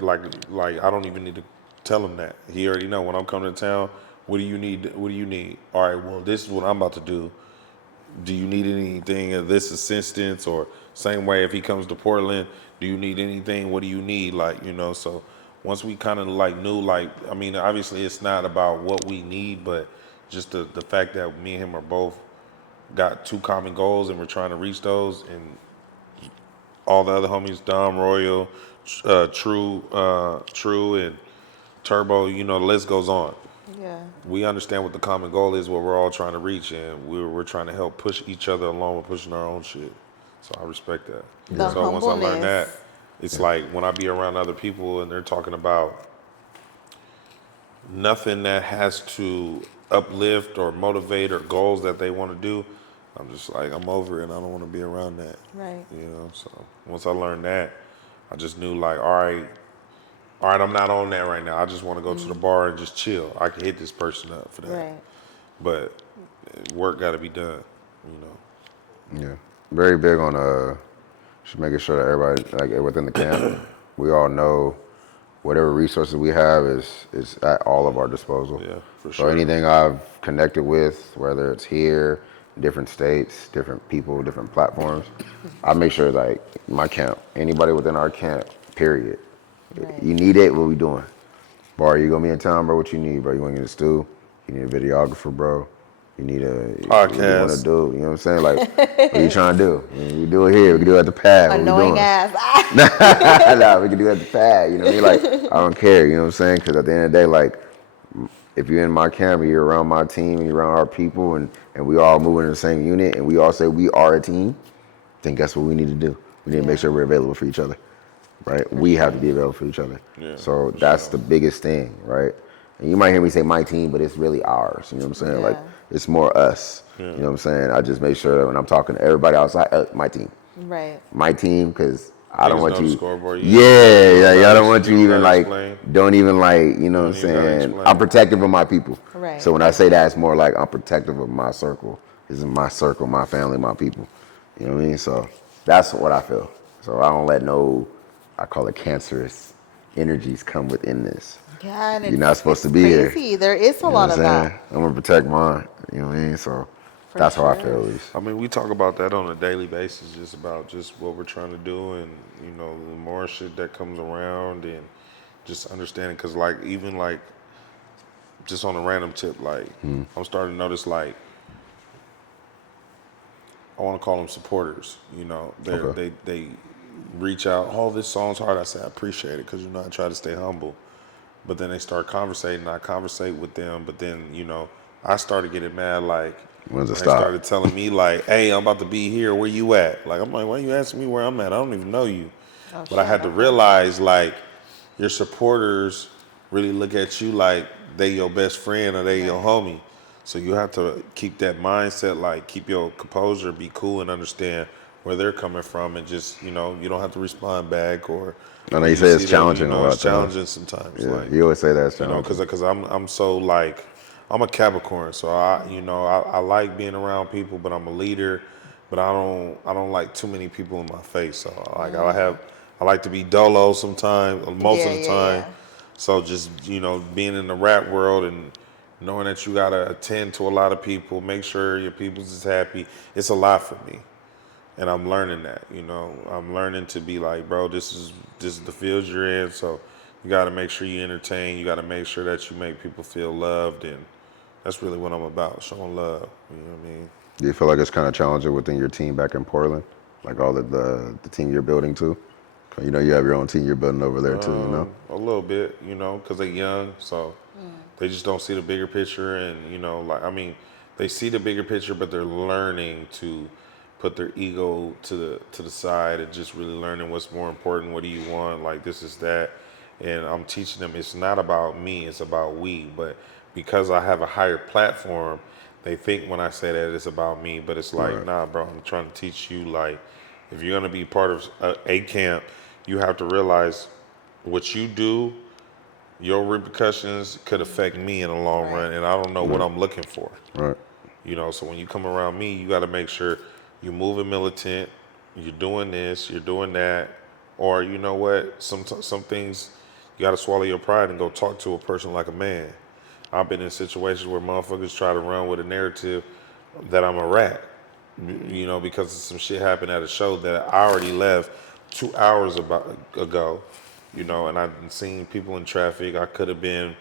like I don't even need to tell him that. He already know when I'm coming to town. What do you need? What do you need? All right. Well, this is what I'm about to do. Do you need anything of this assistance? Or same way if he comes to Portland, do you need anything? What do you need? Like, you know, so once we kind of like knew, like, I mean, obviously it's not about what we need, but just the fact that me and him are both got two common goals and we're trying to reach those, and all the other homies, Dom, Royal, True, and Turbo, you know, the list goes on. Yeah. We understand what the common goal is, what we're all trying to reach, and we're trying to help push each other along with pushing our own shit. So I respect that. The So once I learned that, humbleness. it's like when I be around other people and they're talking about nothing that has to uplift or motivate or goals that they want to do, I'm just like, I'm over it and I don't want to be around that. Right. You know, so once I learned that, I just knew like, all right, I'm not on that right now. I just want to go to the bar and just chill. I can hit this person up for that. Right. But work got to be done, you know. Yeah, very big on just making sure that everybody like within the camp, we all know whatever resources we have is at all of our disposal. Yeah, for So sure. anything I've connected with, whether it's here, different states, different people, different platforms, I make sure like my camp, anybody within our camp, period. Right. You need it, what we doing? Bari, you gonna be in town, bro? What you need, bro? You wanna get a stew? You need a videographer, bro? You need a What you wanna Podcast. do? You know what I'm saying? Like, what are you trying to do? We do it here. We can do it at the pad. What we Annoying doing? ass. Nah, we can do it at the pad. You know what I mean? Like, I don't care. You know what I'm saying? Because at the end of the day, like, if you're in my camp, you're around my team, and you're around our people, and we all moving in the same unit, and we all say we are a team, then guess what we need to do? We need to make sure we're available for each other, right? We have to be available for each other. Yeah, So for that's sure. the biggest thing, right? And you might hear me say my team, but it's really ours. You know what I'm saying? Like, Yeah. it's more us. Yeah. You know what I'm saying? I just make sure that when I'm talking to everybody outside, my team. Right. My team, because I don't Niggas want know the you. scoreboard. Yeah, I don't want you don't even gotta like, explain. don't even like, you know what I'm Don't even gotta saying? explain. I'm protective of my people. Right. So when I say that, it's more like I'm protective of my circle. This is my circle, my family, my people. You know what I mean? So that's what I feel. So I don't let no, I call it cancerous energies come within this. Yeah, and You're not supposed to it's be here. crazy. There is a You know lot what of I'm saying? that. I'm gonna protect mine. You know what I mean? So For that's how I sure. feel at least. I mean, we talk about that on a daily basis, just about just what we're trying to do, and you know, the more shit that comes around, and just understanding, cause like even like just on a random tip, like I'm starting to notice like I want to call them supporters. You know, Okay. they reach out. Oh, this song's hard. I say I appreciate it, cause you know I try to stay humble. But then they start conversating. I conversate with them, but then you know I started getting mad like When's it when they stop? started telling me like, "Hey, I'm about to be here. Where you at?" Like I'm like, "Why you asking me where I'm at? I don't even know you." Oh, But I shit, had to okay. realize like your supporters really look at you like they your best friend or they your homie. So you have to keep that mindset, like keep your composure, be cool, and understand where they're coming from, and just you know you don't have to respond back or. I know when you say see it's that, you challenging a know, it's lot though. challenging sometimes. Yeah, Like you always say that it's you know, challenging. cause I'm so like I'm a Capricorn, so I like being around people, but I'm a leader, but I don't like too many people in my face. So like I like to be dolo sometimes, most Yeah, of the yeah, time. yeah. So just you know, being in the rap world and knowing that you gotta attend to a lot of people, make sure your people's is happy. It's a lot for me. And I'm learning that, you know. I'm learning to be like, bro, this is the field you're in, so you got to make sure you entertain. You got to make sure that you make people feel loved, and that's really what I'm about, showing love. You know what I mean? Do you feel like it's kind of challenging within your team back in Portland, like all the team you're building too? You know, you have your own team you're building over there too. You know. A little bit, you know, because they're young, so they just don't see the bigger picture. And you know, like I mean, they see the bigger picture, but they're learning to put their ego to the side and just really learning what's more important. What do you want? Like this is that, and I'm teaching them it's not about me, it's about we. But because I have a higher platform, they think when I say that it's about me, but it's like, Right. nah, bro, I'm trying to teach you like if you're gonna be part of a camp, you have to realize what you do, your repercussions could affect me in the long run, and I don't know what I'm looking for. Right. You know, so when you come around me, you got to make sure you're moving militant, you're doing this, you're doing that, or you know what? Some things you got to swallow your pride and go talk to a person like a man. I've been in situations where motherfuckers try to run with a narrative that I'm a rat, you know, because some shit happened at a show that I already left 2 hours ago, you know, and I've seen people in traffic. I could have been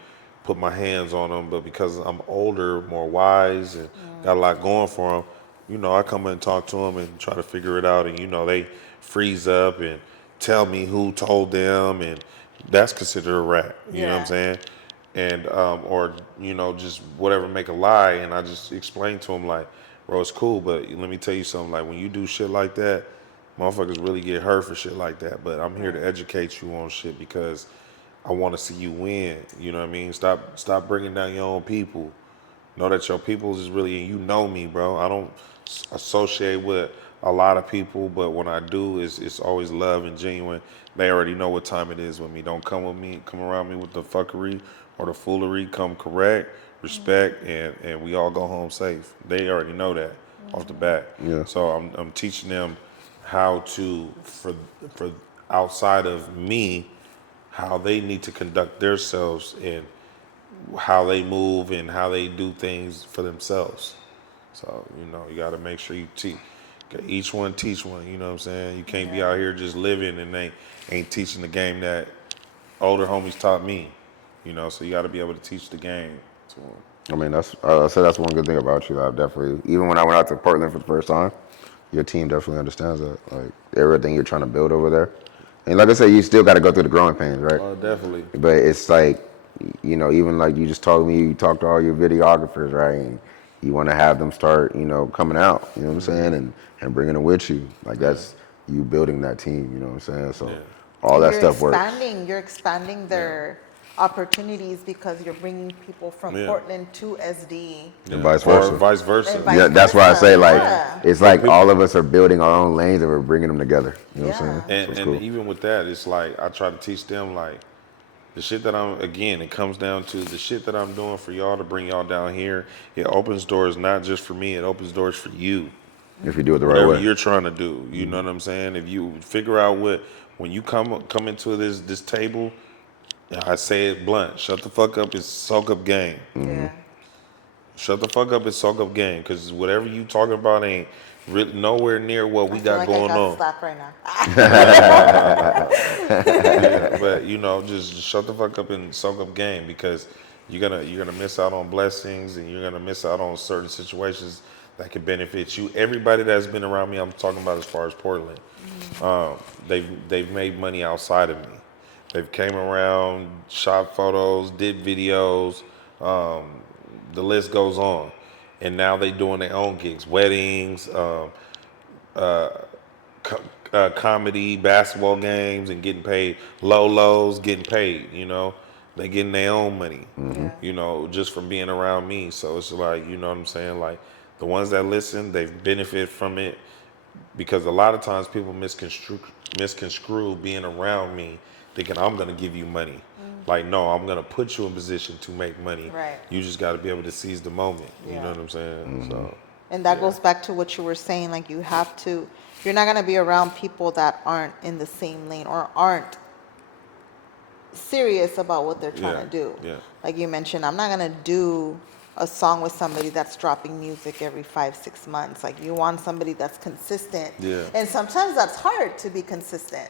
put my hands on them, but because I'm older, more wise, and got a lot going for them, you know, I come and talk to them and try to figure it out, and you know, they freeze up and tell me who told them, and that's considered a rat. You know what I'm Yeah. saying? And or you know, just whatever, make a lie, and I just explain to them like, bro, it's cool, but let me tell you something. Like when you do shit like that, motherfuckers really get hurt for shit like that. But I'm here to educate you on shit because I want to see you win. You know what I mean? Stop bringing down your own people. Know that your peoples is really, and you know me, bro. I don't associate with a lot of people, but when I do, it's always love and genuine. They already know what time it is with me. Don't come with me, come around me with the fuckery or the foolery. Come correct, respect, and we all go home safe. They already know that off the bat. Yeah. So I'm teaching them how to for outside of me, how they need to conduct themselves and how they move and how they do things for themselves. So, you know, you got to make sure you teach. Each one teach one, you know what I'm saying? You can't be out here just living and they ain't teaching the game that older homies taught me, you know, so you got to be able to teach the game to them. I mean, I said that's one good thing about you. I've definitely, even when I went out to Portland for the first time, your team definitely understands that. Like everything you're trying to build over there. And like I said, you still got to go through the growing pains, right? Definitely. But it's like, you know, even like you just told me, you talked to all your videographers, right? And you want to have them start, you know, coming out, you know what I'm saying? And bringing it with you. Like that's you building that team, you know what I'm saying? So all that stuff works. You're expanding their opportunities because you're bringing people from Portland to SD. And vice versa. Or vice versa. And vice Yeah, that's why I say like Yeah. it's like all of us are building our own lanes and we're bringing them together. You know what I'm Yeah. saying? And, So it's and cool. even with that, it's like I try to teach them like the shit that it comes down to the shit that I'm doing for y'all to bring y'all down here. It opens doors not just for me, it opens doors for you. If you do it the right Whatever way. you're trying to do, you know what I'm saying? If you figure out when you come into this table, I say it blunt, shut the fuck up, it's soak up game. Yeah. Shut the fuck up, it's soak up game. Because whatever you talking about ain't nowhere near what we I feel got like going I got on. slapped right now. Yeah, but you know, just shut the fuck up and soak up game because you're gonna miss out on blessings and you're gonna miss out on certain situations that could benefit you. Everybody that's been around me, I'm talking about as far as Portland, they've made money outside of me. They've came around, shot photos, did videos, the list goes on, and now they doing their own gigs, weddings, comedy, basketball games, and getting paid. Lolos getting paid. You know, they getting their own money. Yeah. You know, just from being around me. So it's like, you know what I'm saying? Like the ones that listen, they benefit from it because a lot of times people misconstrue being around me, thinking I'm gonna give you money. Like no, I'm gonna put you in position to make money. Right. You just got to be able to seize the moment. You Yeah. know what I'm saying? So. And that goes back to what you were saying, like you're not going to be around people that aren't in the same lane or aren't serious about what they're trying to do. Yeah. Like you mentioned, I'm not going to do a song with somebody that's dropping music every 5-6 months. Like you want somebody that's consistent. Yeah. And sometimes that's hard to be consistent.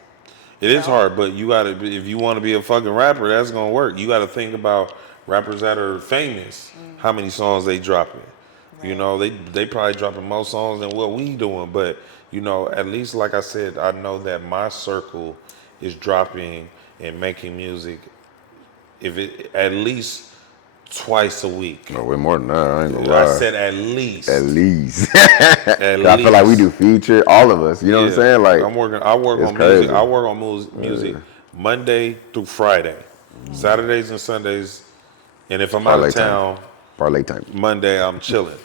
It is hard, but you gotta. If you want to be a fucking rapper, that's gonna work. You gotta think about rappers that are famous. How many songs they dropping? You know, they probably dropping more songs than what we doing. But you know, at least like I said, I know that my circle is dropping and making music, if it at least twice a week. No, way more than that. I ain't gonna I lie. said at least. At least. At I feel like we least. do feature, all of us. You know what I'm saying? Like, I work it's on crazy. music. I work on music Monday through Friday, Saturdays and Sundays, and if I'm out of town, parlay time. Monday I'm chilling.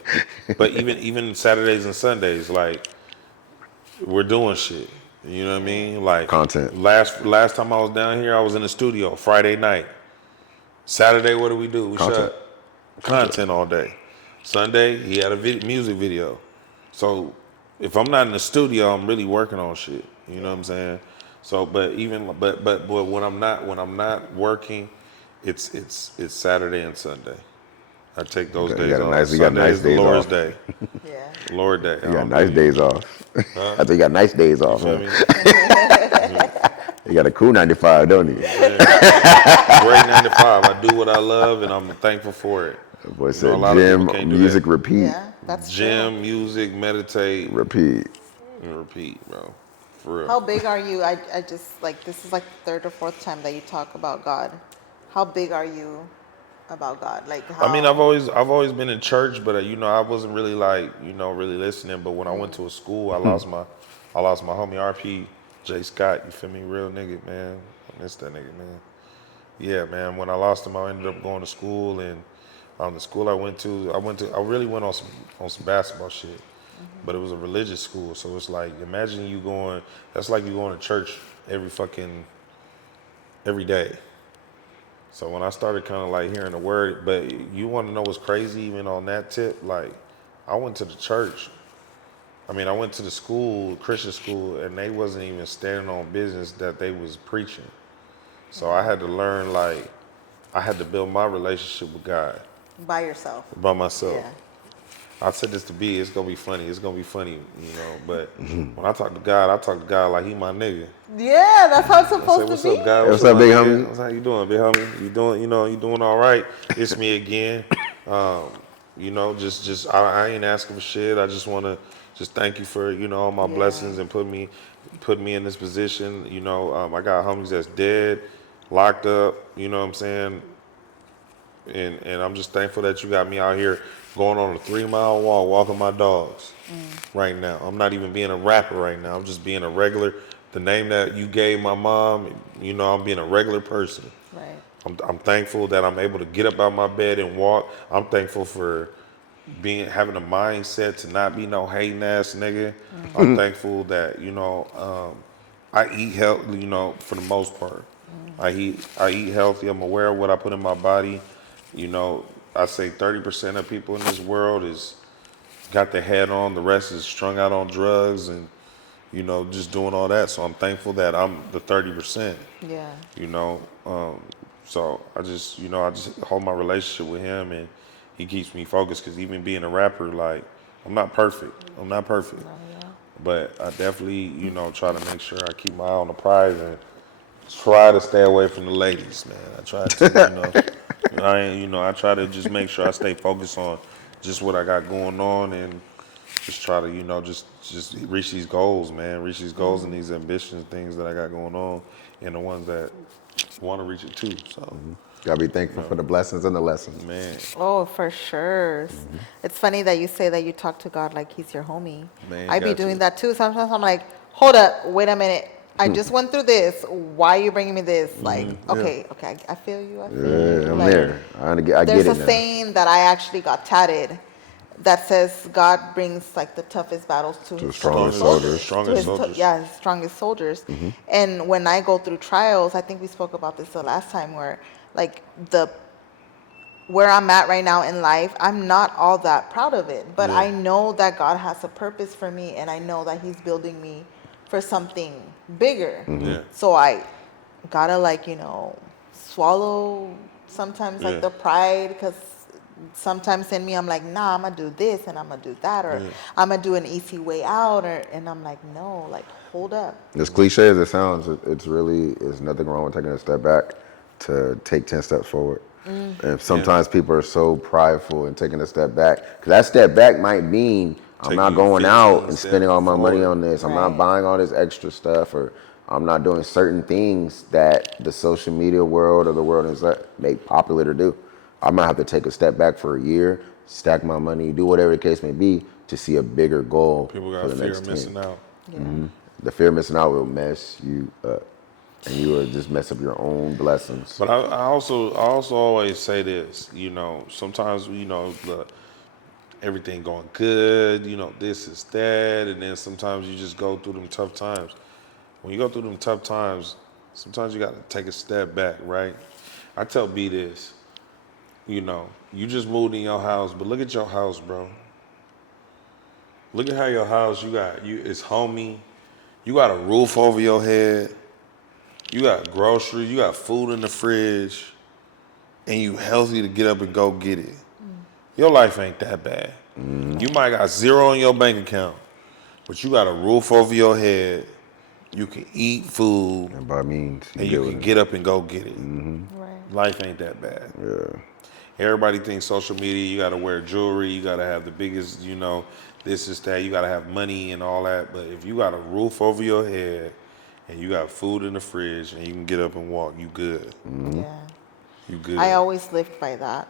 But even Saturdays and Sundays, like we're doing shit. You know what I mean? Like Content. Last time I was down here, I was in the studio Friday night. Saturday, what do? We Content. shot content all day. Sunday, he had a music video. So if I'm not in the studio, I'm really working on shit. You know what I'm saying? So, but when I'm not working, it's Saturday and Sunday. I take those days off. You got nice days off. Lord's Day. Yeah. Lord Day. You got nice days off. I think you got nice days off. You feel me? You got a cool 95, don't you? Yeah. Great 95. I do what I love, and I'm thankful for it. Boy said gym, music, repeat. Yeah, that's gym, true. music, meditate, repeat, and repeat, bro. For real. How big are you? I just like this is like the third or fourth time that you talk about God. How big are you about God? Like, how... I mean, I've always been in church, but I wasn't really like really listening. But when I went to a school, I lost my homie RP J Scott. You feel me? Real nigga, man. I miss that nigga, man. Yeah, man. When I lost him, I ended up going to school, and the school I really went on some basketball shit, but it was a religious school. So it's like, imagine that's like you going to church every day. So when I started kind of like hearing the word, but you want to know what's crazy even on that tip? Like, I went to the church. I mean, I went to the school, Christian school, and they wasn't even standing on business that they was preaching. So I had to learn, like, I had to build my relationship with God. By yourself. By myself. Yeah. I said this to B, it's gonna be funny. It's gonna be funny, but when I talk to God like he my nigga. Yeah, that's how it's supposed to be. What's up, God? What's up, big homie? How you doing, big homie? You doing all right? It's me again. I ain't asking for shit. I just wanna thank you for, all my blessings and put me in this position. I got homies that's dead, locked up, you know what I'm saying? And I'm just thankful that you got me out here going on a 3-mile walk, walking my dogs right now. I'm not even being a rapper right now. I'm just being a regular, the name that you gave my mom, I'm being a regular person. Right. I'm thankful that I'm able to get up out my bed and walk. I'm thankful for having a mindset to not be no hating ass nigga. I'm thankful that, I eat healthy, for the most part. I eat healthy. I'm aware of what I put in my body. I say 30% of people in this world is got their head on. The rest is strung out on drugs and, just doing all that. So I'm thankful that I'm the 30%. Yeah. So I just hold my relationship with him, and he keeps me focused, because even being a rapper, like, I'm not perfect. But I definitely, try to make sure I keep my eye on the prize and try to stay away from the ladies, man. I try to, I try to just make sure I stay focused on just what I got going on, and just try to, just reach these goals, man. Reach these goals and these ambitions, things that I got going on, and the ones that want to reach it too. So gotta be thankful for the blessings and the lessons, man. Oh, for sure. It's funny that you say that you talk to God like he's your homie. Man, I be doing that too. Sometimes I'm like, hold up, wait a minute. I just went through this. Why are you bringing me this? Like, okay, I feel you. Yeah, I'm like, there. I get it. There's a now. saying that I actually got tatted that says God brings like the toughest battles to his strongest soldiers. Strongest soldiers. His strongest soldiers. And when I go through trials, I think we spoke about this the last time, where like where I'm at right now in life, I'm not all that proud of it, but I know that God has a purpose for me, and I know that he's building me for something bigger. So I gotta swallow sometimes like the pride, because sometimes in me I'm like, nah, I'm gonna do this and I'm gonna do that, or I'm gonna do an easy way out, and I'm like, no, like, hold up. As cliche as it sounds, it's nothing wrong with taking a step back to take 10 steps forward. And sometimes people are so prideful in taking a step back, because that step back might mean I'm not going out and spending all my money on this. I'm not buying all this extra stuff, or I'm not doing certain things that the social media world or the world is make popular to do. I might have to take a step back for a year, stack my money, do whatever the case may be to see a bigger goal People for got the fear next of 10. missing out. Yeah. The fear of missing out will mess you up, and you will just mess up your own blessings. But I also always say this, you know, sometimes, you know, everything going good, you know, this is that, and then sometimes you just go through them tough times. When you go through them tough times, sometimes you got to take a step back, right? I tell B this, you know, you just moved in your house, but look at your house, bro. Look at how your house, it's homey. You got a roof over your head. You got groceries. You got food in the fridge. And you healthy to get up and go get it. Your life ain't that bad. You might got zero in your bank account, but you got a roof over your head. You can eat food. And by means, And you can get up and go get it. Right. Life ain't that bad. Yeah. Everybody thinks social media, you got to wear jewelry, you got to have the biggest, you know, this is that, you got to have money and all that. But if you got a roof over your head and you got food in the fridge and you can get up and walk, you good. Yeah. You good. I always lived by that.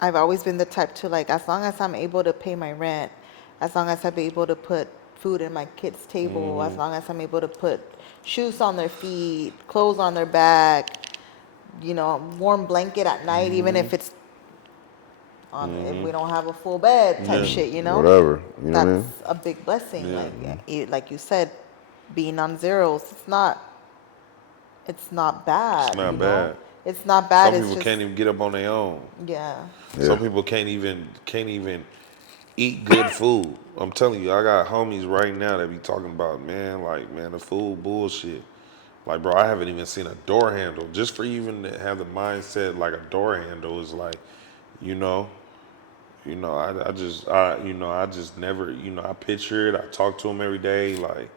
I've always been the type to, like, as long as I'm able to pay my rent, as long as I'm able to put food in my kids' table, as long as I'm able to put shoes on their feet, clothes on their back, you know, warm blanket at night, even if it's on, if we don't have a full bed type shit, you know? Whatever. You know what I That's mean? a big blessing. Like you said, being on zeros, it's not bad. It's not you know? bad. It's not bad. Some It's people just, can't even get up on their own. yeah. Some people can't even eat good food. I'm telling you, I got homies right now that be talking about, man, the food bullshit. Like, bro, I haven't even seen a door handle. Just for even to have the mindset like a door handle is like, I just never, I picture it. I talk to them every day. Like,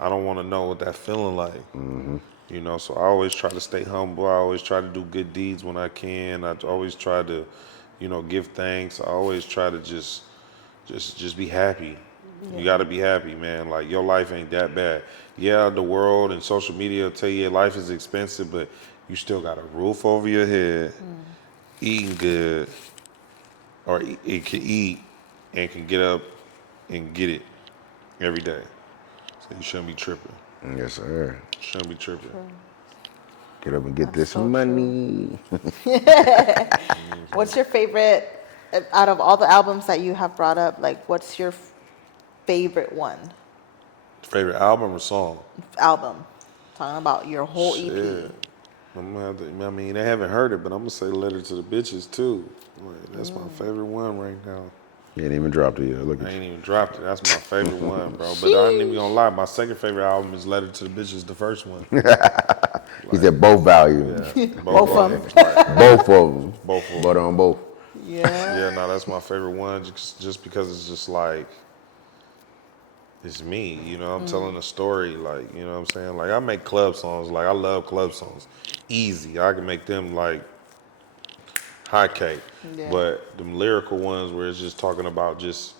I don't want to know what that feeling like. So I always try to stay humble. I always try to do good deeds when I can. I always try to, give thanks. I always try to just be happy. You got to be happy, man. Like, your life ain't that bad. Yeah, the world and social media will tell you life is expensive, but you still got a roof over your head, eating good, or it can eat and can get up and get it every day. So you shouldn't be tripping. Yes, sir. Shouldn't be tripping. Get up and get this so money. What's your favorite, out of all the albums that you have brought up, like, what's your favorite one? Favorite album or song? Album. Talking about your whole Shit. EP. I'm gonna have to, I mean, they haven't heard it, but I'm gonna say Letter to the Bitches too. Like, that's my favorite one right now. You ain't even dropped it yet. Look I at ain't you. even dropped it. That's my favorite one, bro. But I ain't even gonna lie. My second favorite album is Letter to the Bitches, the first one. He said both value. Yeah, Both of them. Right. Both of them. Both of them. But on both. Yeah. Yeah, no, that's my favorite one. Just because it's just like, it's me. I'm telling a story. Like, you know what I'm saying? Like, I make club songs. Like, I love club songs. Easy. I can make them like hot cake. Yeah. But them lyrical ones where it's just talking about just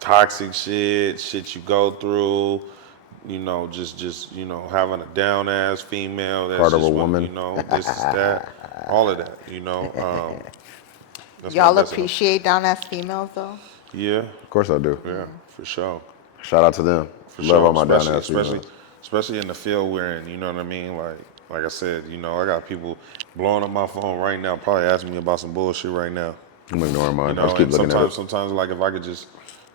toxic shit you go through, just having a down ass female that's Part of just a woman. this is that, all of that, that's Y'all my best appreciate down ass females though? one. Yeah, Of course I do. yeah, for sure. Shout out to them. For Love sure. all my down ass especially, females. especially in the field we're in, you know what I mean? Like I said, I got people blowing up my phone right now, probably asking me about some bullshit right now. I'm ignoring mine. You I know, just keep and looking at it. sometimes like if I could just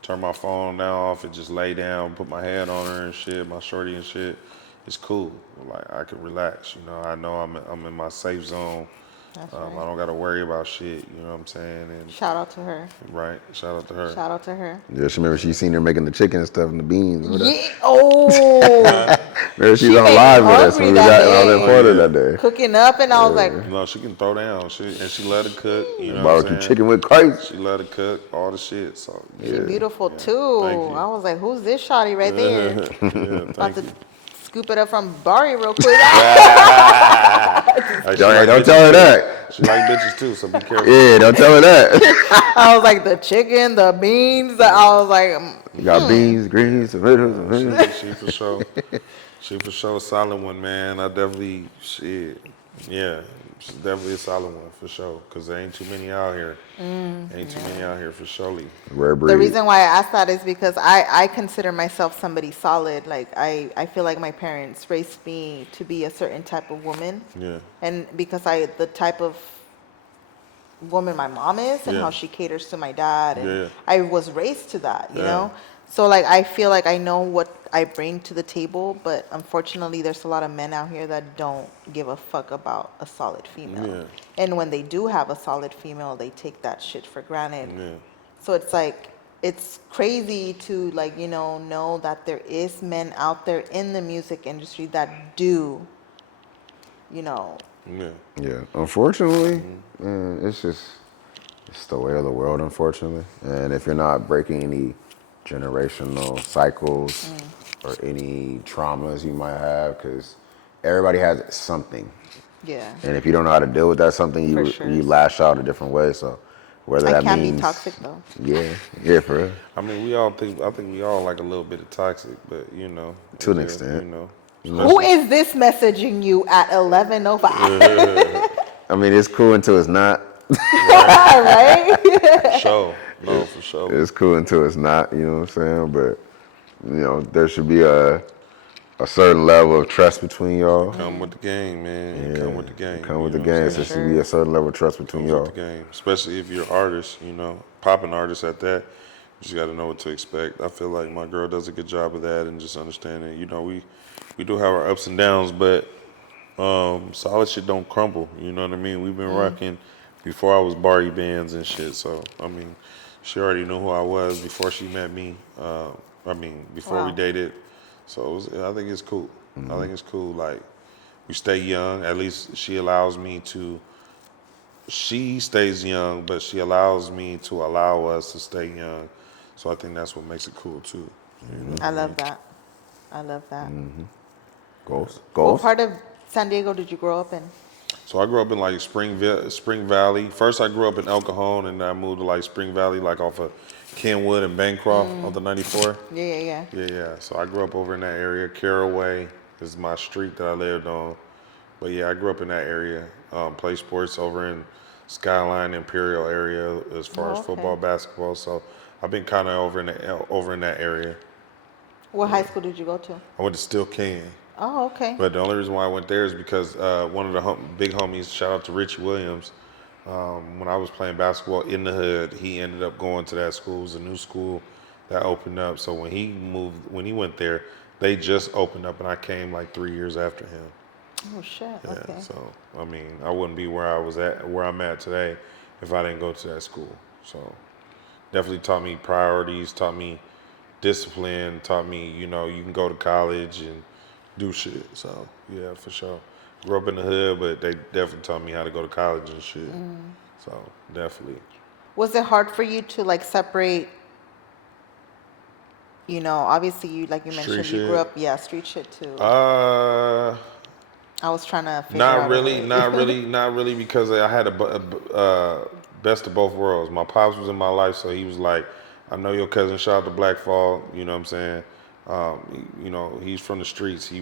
turn my phone down off and just lay down, put my head on her and shit, my shorty and shit, it's cool. Like, I can relax. I know I'm in my safe zone. That's I right. don't got to worry about shit. You know what I'm saying? And Shout out to her. right, shout out to her. Shout out to her. Yeah, she remember she seen her making the chicken and stuff and the beans. And Yeah. Oh. remember she's She on made me live with us hungry when we that got on day. that photo Yeah. that day. Cooking up, and I was like, No, she can throw down. She love to cook. You know what I'm Barbecue saying? chicken with Christ. She love to cook all the shit. So she yeah. beautiful too. Thank you. I was like, who's this shawty right there? Yeah, About thank to you. scoop it up from Bari real quick. Hey, she like Don't bitches tell her too. that. She like bitches too, so be careful. Yeah, don't tell her that. I was like the chicken, the beans. I was like, You got beans, greens, tomatoes, tomatoes. She for sure. She for sure a solid one, man. I definitely yeah, she's definitely a solid one for sure. Cause there ain't too many out here. Ain't too many out here for surely. Rare breed. the reason why I asked that is because I consider myself somebody solid. Like I feel like my parents raised me to be a certain type of woman. Yeah. And because the type of woman my mom is and Yeah. how she caters to my dad, and Yeah. I was raised to that, you Yeah. know. So like I feel like I know what I bring to the table, but unfortunately there's a lot of men out here that don't give a fuck about a solid female. Yeah. And when they do have a solid female, they take that shit for granted. Yeah. So it's like it's crazy to like, know that there is men out there in the music industry that do, Yeah. Yeah, unfortunately, man, it's the way of the world, unfortunately. And if you're not breaking any generational cycles or any traumas you might have, because everybody has something. yeah. And if you don't know how to deal with that something, For you sure. you lash out a different way. So whether I that can means be toxic though. yeah, for real. I mean, I think we all like a little bit of toxic, but To an it- extent. Who is this messaging you at 11:05? I mean, it's cool until it's not. Right? For sure. No, for sure. It's cool until it's not. You know what I'm saying? But there should be a certain level of trust between y'all. Come with the game, man. Yeah, Come with the game. Come with you the know what I'm game. saying? So there should be a certain level of trust between Comes y'all. with the game, especially if you're an artist, popping artist at that. You just got to know what to expect. I feel like my girl does a good job of that and just understanding. We do have our ups and downs, but solid shit don't crumble. You know what I mean? We've been rocking before I was Bari Bandz and shit. So I mean, she already knew who I was before she met me. Before we Wow. dated. So I think it's cool. I think it's cool. Like we stay young. At least she allows me to. She stays young, but she allows me to allow us to stay young. So I think that's what makes it cool too. I love that. I love that. Goals. What part of San Diego did you grow up in? So I grew up in like Spring Valley. First I grew up in El Cajon, and then I moved to like Spring Valley, like off of Kenwood and Bancroft on the 94. Yeah. Yeah. So I grew up over in that area. Caraway is my street that I lived on. But yeah, I grew up in that area. Play sports over in Skyline Imperial area as far as okay. football, basketball. So I've been kind of over in that area. What high school did you go to? I went to Still Can. Oh, okay. But the only reason why I went there is because one of the big homies, shout out to Richie Williams, when I was playing basketball in the hood, he ended up going to that school. It was a new school that opened up. So when he went there, they just opened up, and I came like 3 years after him. Oh shit. Yeah. Okay. So I mean, I wouldn't be where I'm at today, if I didn't go to that school. So definitely taught me priorities, taught me discipline, taught me, you can go to college and do shit. So yeah, for sure. Grew up in the hood, but they definitely taught me how to go to college and shit. So definitely. Was it hard for you to like separate? Obviously you like you mentioned Street you grew shit? up, street shit too. I was trying to figure Not out a really, way. not really, because I had a best of both worlds. My pops was in my life, so he was like, I know your cousin, shout out to Blackfall, you know what I'm saying? He's from the streets. He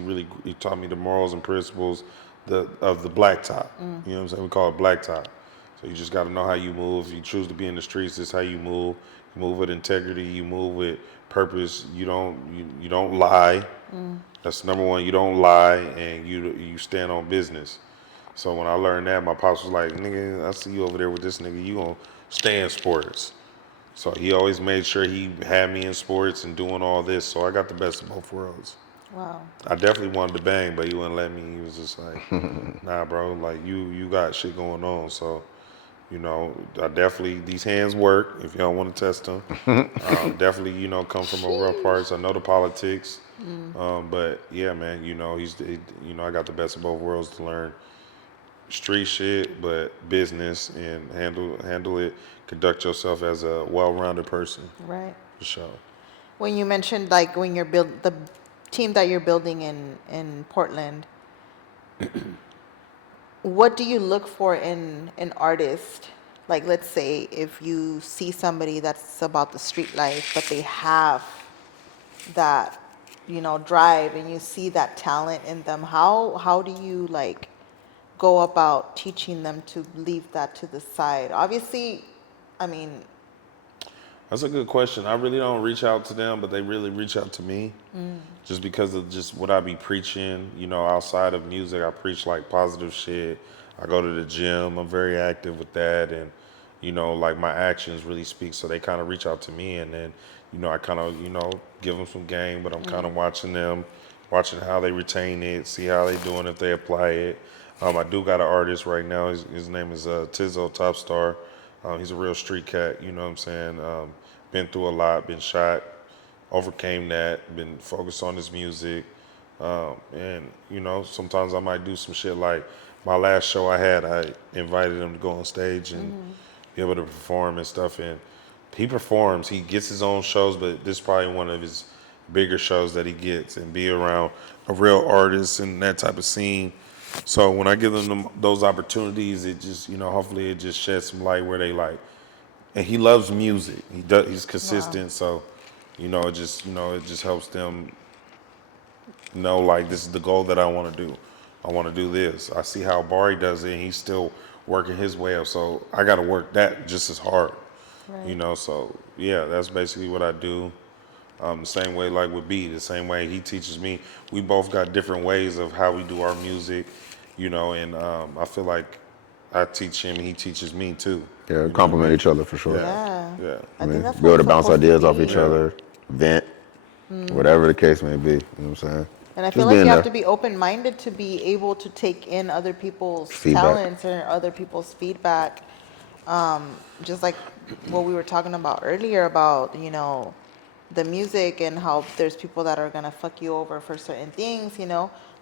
taught me the morals and principles of the black top. You know what I'm saying? We call it black top. So you just got to know how you move. If you choose to be in the streets, this is how you move. You move with integrity. You move with purpose. You don't lie. That's number one. You don't lie, and you stand on business. So when I learned that, my pops was like, "Nigga, I see you over there with this nigga. You gonna stay in sports." So he always made sure he had me in sports and doing all this. So I got the best of both worlds. Wow. I definitely wanted to bang, but he wouldn't let me. He was just like, "Nah, bro. Like you got shit going on." So, I definitely these hands work. If y'all want to test them, definitely come from a rough parts. I know the politics, but yeah, man. I got the best of both worlds to learn street shit, but business and handle it. Conduct yourself as a well-rounded person, Right. for sure. When you mentioned like when you're the team that you're building in Portland, what do you look for in an artist? Like, let's say if you see somebody that's about the street life, but they have that, drive, and you see that talent in them, how do you like go about teaching them to leave that to the side? Obviously, I mean, That's a good question. I really don't reach out to them, but they really reach out to me, just because of just what I be preaching. Outside of music, I preach like positive shit. I go to the gym. I'm very active with that, and like my actions really speak. So they kind of reach out to me, and then I kind of give them some game, but I'm kind of watching them, watching how they retain it, see how they doing if they apply it. I do got an artist right now. His name is Tizzo Topstar. He's a real street cat. You know what I'm saying? Been through a lot, been shot, overcame that, been focused on his music. And, sometimes I might do some shit like my last show I had, I invited him to go on stage and be able to perform and stuff. And he performs, he gets his own shows, but this is probably one of his bigger shows that he gets, and be around a real artist and that type of scene. So when I give them those opportunities, it just, hopefully it just sheds some light where they like, and he loves music. He's consistent. So, it just helps them know like this is the goal that I want to do. I want to do this. I see how Bari does it, and he's still working his way up. So I got to work that just as hard. right. So yeah, that's basically what I do. The same way like with B, the same way he teaches me. We both got different ways of how we do our music, and I feel like I teach him, he teaches me too. Yeah, You know what I complement mean? each other for sure. Yeah. Yeah. I think that's Be able what to it's bounce supposed to ideas off be. each other, vent, whatever the case may be. You know what I'm saying? And I Just feel like being you have there. to be open-minded to be able to take in other people's Feedback. talents or other people's feedback. Just like what we were talking about earlier about, the music and how there's people that are gonna fuck you over for certain things.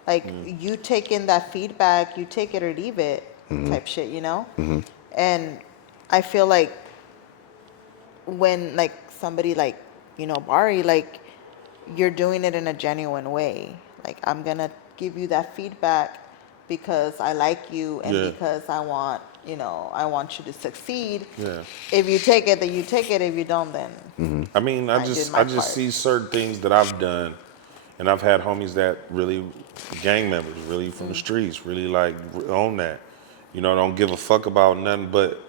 Like you take in that feedback, you take it or leave it type shit. And I feel like when like somebody like, Bari, like you're doing it in a genuine way. Like I'm gonna give you that feedback because I like you and Yeah. because I want you to succeed. Yeah. If you take it, then you take it. If you don't, then I mean, I I did just my I just part. see certain things that I've done, and I've had homies that really gang members, really from the streets, really like own that. Don't give a fuck about nothing but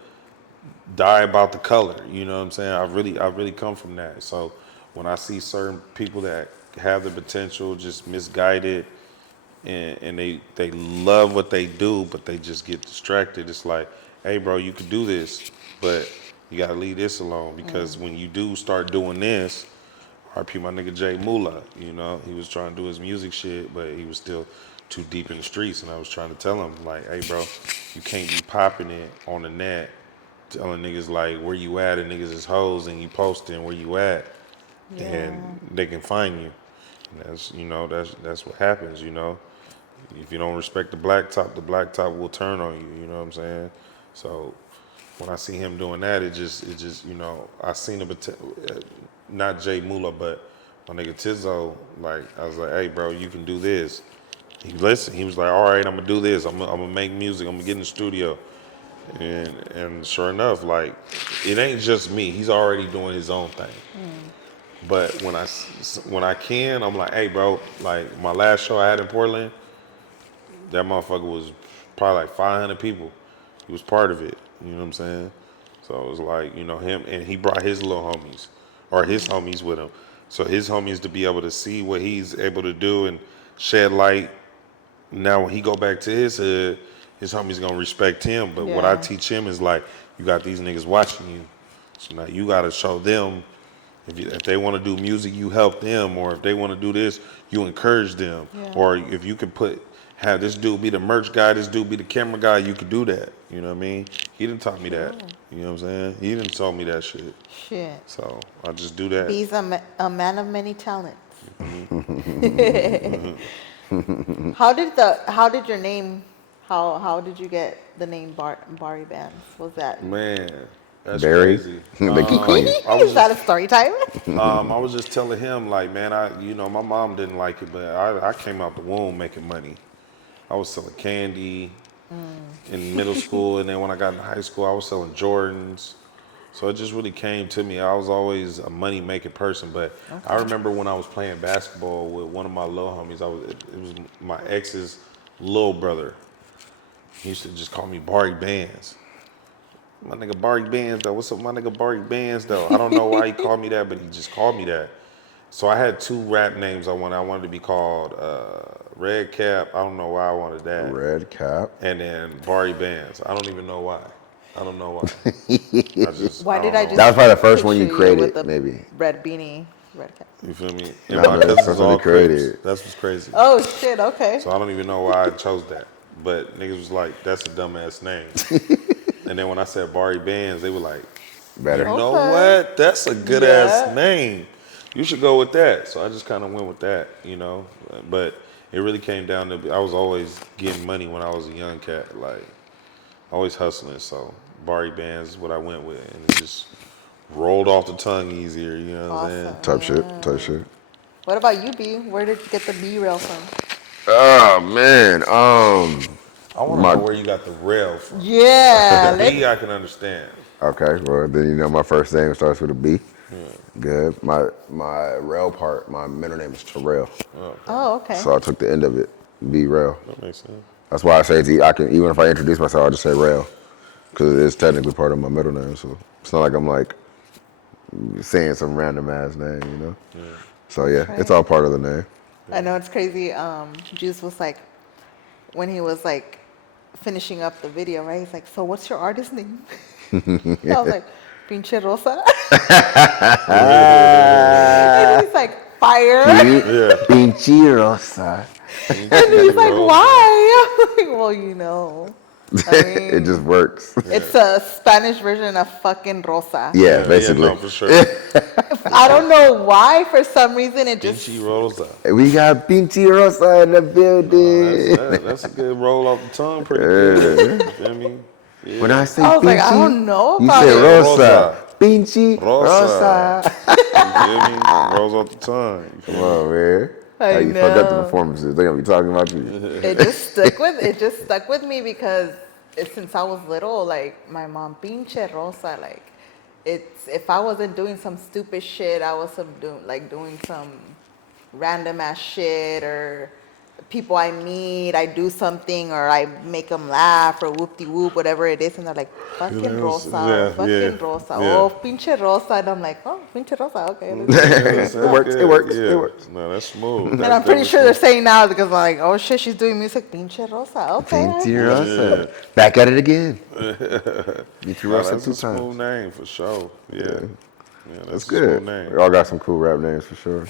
die about the color. You know what I'm saying? I really come from that. So when I see certain people that have the potential, just misguided, and they love what they do, but they just get distracted. It's like, hey, bro, you could do this, but you gotta leave this alone because when you do start doing this, RP my nigga Jay Moolah, he was trying to do his music shit, but he was still too deep in the streets, and I was trying to tell him like, hey, bro, you can't be popping it on the net, telling niggas like where you at, and niggas is hoes, and you posting where you at, and they can find you. And that's what happens. If you don't respect the blacktop will turn on you. You know what I'm saying? So when I see him doing that, it just I seen not Jay Moolah, but my nigga Tizzo. Like I was like, hey, bro, you can do this. He listened. He was like, all right, I'm gonna do this. I'm gonna make music. I'm gonna get in the studio. And sure enough, like it ain't just me. He's already doing his own thing. But when I can, I'm like, hey, bro, like my last show I had in Portland, that motherfucker was probably like 500 people. He was part of it. You know what I'm saying? So it was like, him, and he brought his little homies, or his homies with him. So his homies to be able to see what he's able to do and shed light. Now when he go back to his hood, his homies gonna respect him. But what I Yeah. teach him is like, you got these niggas watching you. So now you gotta show them if they want to do music, you help them, or if they want to do this, you encourage them. Yeah. Or if you could have this dude be the merch guy, this dude be the camera guy, you could do that. You know what I mean? He didn't taught me that. You know what I'm saying? He didn't tell me that shit. Shit. So I just do that. B's a man of many talents. How did your name? How did you get the name Bari Bandz? Was that? Man, that's Barry. crazy. They keep calling you. I was Is that a story time? I was just telling him like, man, my mom didn't like it, but I came out the womb making money. I was selling candy, in middle school, and then when I got in high school, I was selling Jordans. So it just really came to me. I was always a money-making person, but I remember when I was playing basketball with one of my little homies. It was my ex's little brother. He used to just call me Bari Bandz. My nigga Bari Bandz though. What's up, my nigga Bari Bandz though? I don't know why he called me that, but he just called me that. So I had 2 rap names I wanted. I wanted to be called Red Cap. I don't know why I wanted that. Red Cap. And then Bari Bandz. I don't even know why. I don't know why. Why did I just? That was probably the first one you picture created, with the maybe. Red beanie, red cap. You feel me? Nah, And my that's cousins what all you created. Crips. That's what's crazy. Oh shit! Okay. So I don't even know why I chose that. But niggas was like, that's a dumbass name. And then when I said Bari Bandz, they were like, Better. you know Okay. what? That's a good ass name. You should go with that. So I just kind of went with that, you know. But it really came down to, I was always getting money when I was a young cat, like always hustling. So Bari Bandz is what I went with, and it just rolled off the tongue easier. You know what I'm saying? Type shit. What about you, B? Where did you get the BRell from? Oh man. I want to know where you got the rail from. Yeah. B, I can understand. Okay, well then you know my first name starts with a B. Good. My Rel part, my middle name is Terrell. Oh, okay. So I took the end of it, BRell. That makes sense. That's why I say I can, even if I introduce myself, I'll just say Rel, because it is technically part of my middle name. So it's not like I'm like saying some random ass name, you know. So yeah, it's all part of the name. I know it's crazy. Juice was like, when he was like finishing up the video, right? He's like, so what's your artist name? I was like, Pinche Rosa. And he's like, fire. Pinche Rosa. And he's like, why? I'm like, well, you know. I mean, It just works. it's a Spanish version of fucking Rosa. Yeah, basically. Yeah, no, for sure. I don't know why. For some reason, it just. Pinche Rosa. We got Pinche Rosa in the building. That's a good roll off the tongue, pretty good. You feel me? Yeah. When I say I was Pinche, like, I don't know you about say it. Rosa. Pinche Rosa. Rosa. You feel me? Rolls off the tongue. You feel Come me? on, man. I How you fuck up the know. performances? They gonna be talking about you. It just stuck with me because since I was little, like my mom, Pinche Rosa, like it's, if I wasn't doing some stupid shit, I was doing some random ass shit, or people I meet, I do something, or I make them laugh, or whoop-de-whoop, whatever it is, and they're like, fucking Rosa, Rosa, yeah. oh, Pinche Rosa, and I'm like, oh, Pinche Rosa, okay. That's It works, good. it works, Yeah. it works. No, that's smooth. And I'm pretty sure they're saying now because I'm like, oh shit, she's doing music, Pinche Rosa, okay. Pinche Rosa. Back at it again. Pinche Rosa That's 2 a smooth times. name for sure. Yeah, That's a good. smooth name, We all got some cool rap names for sure.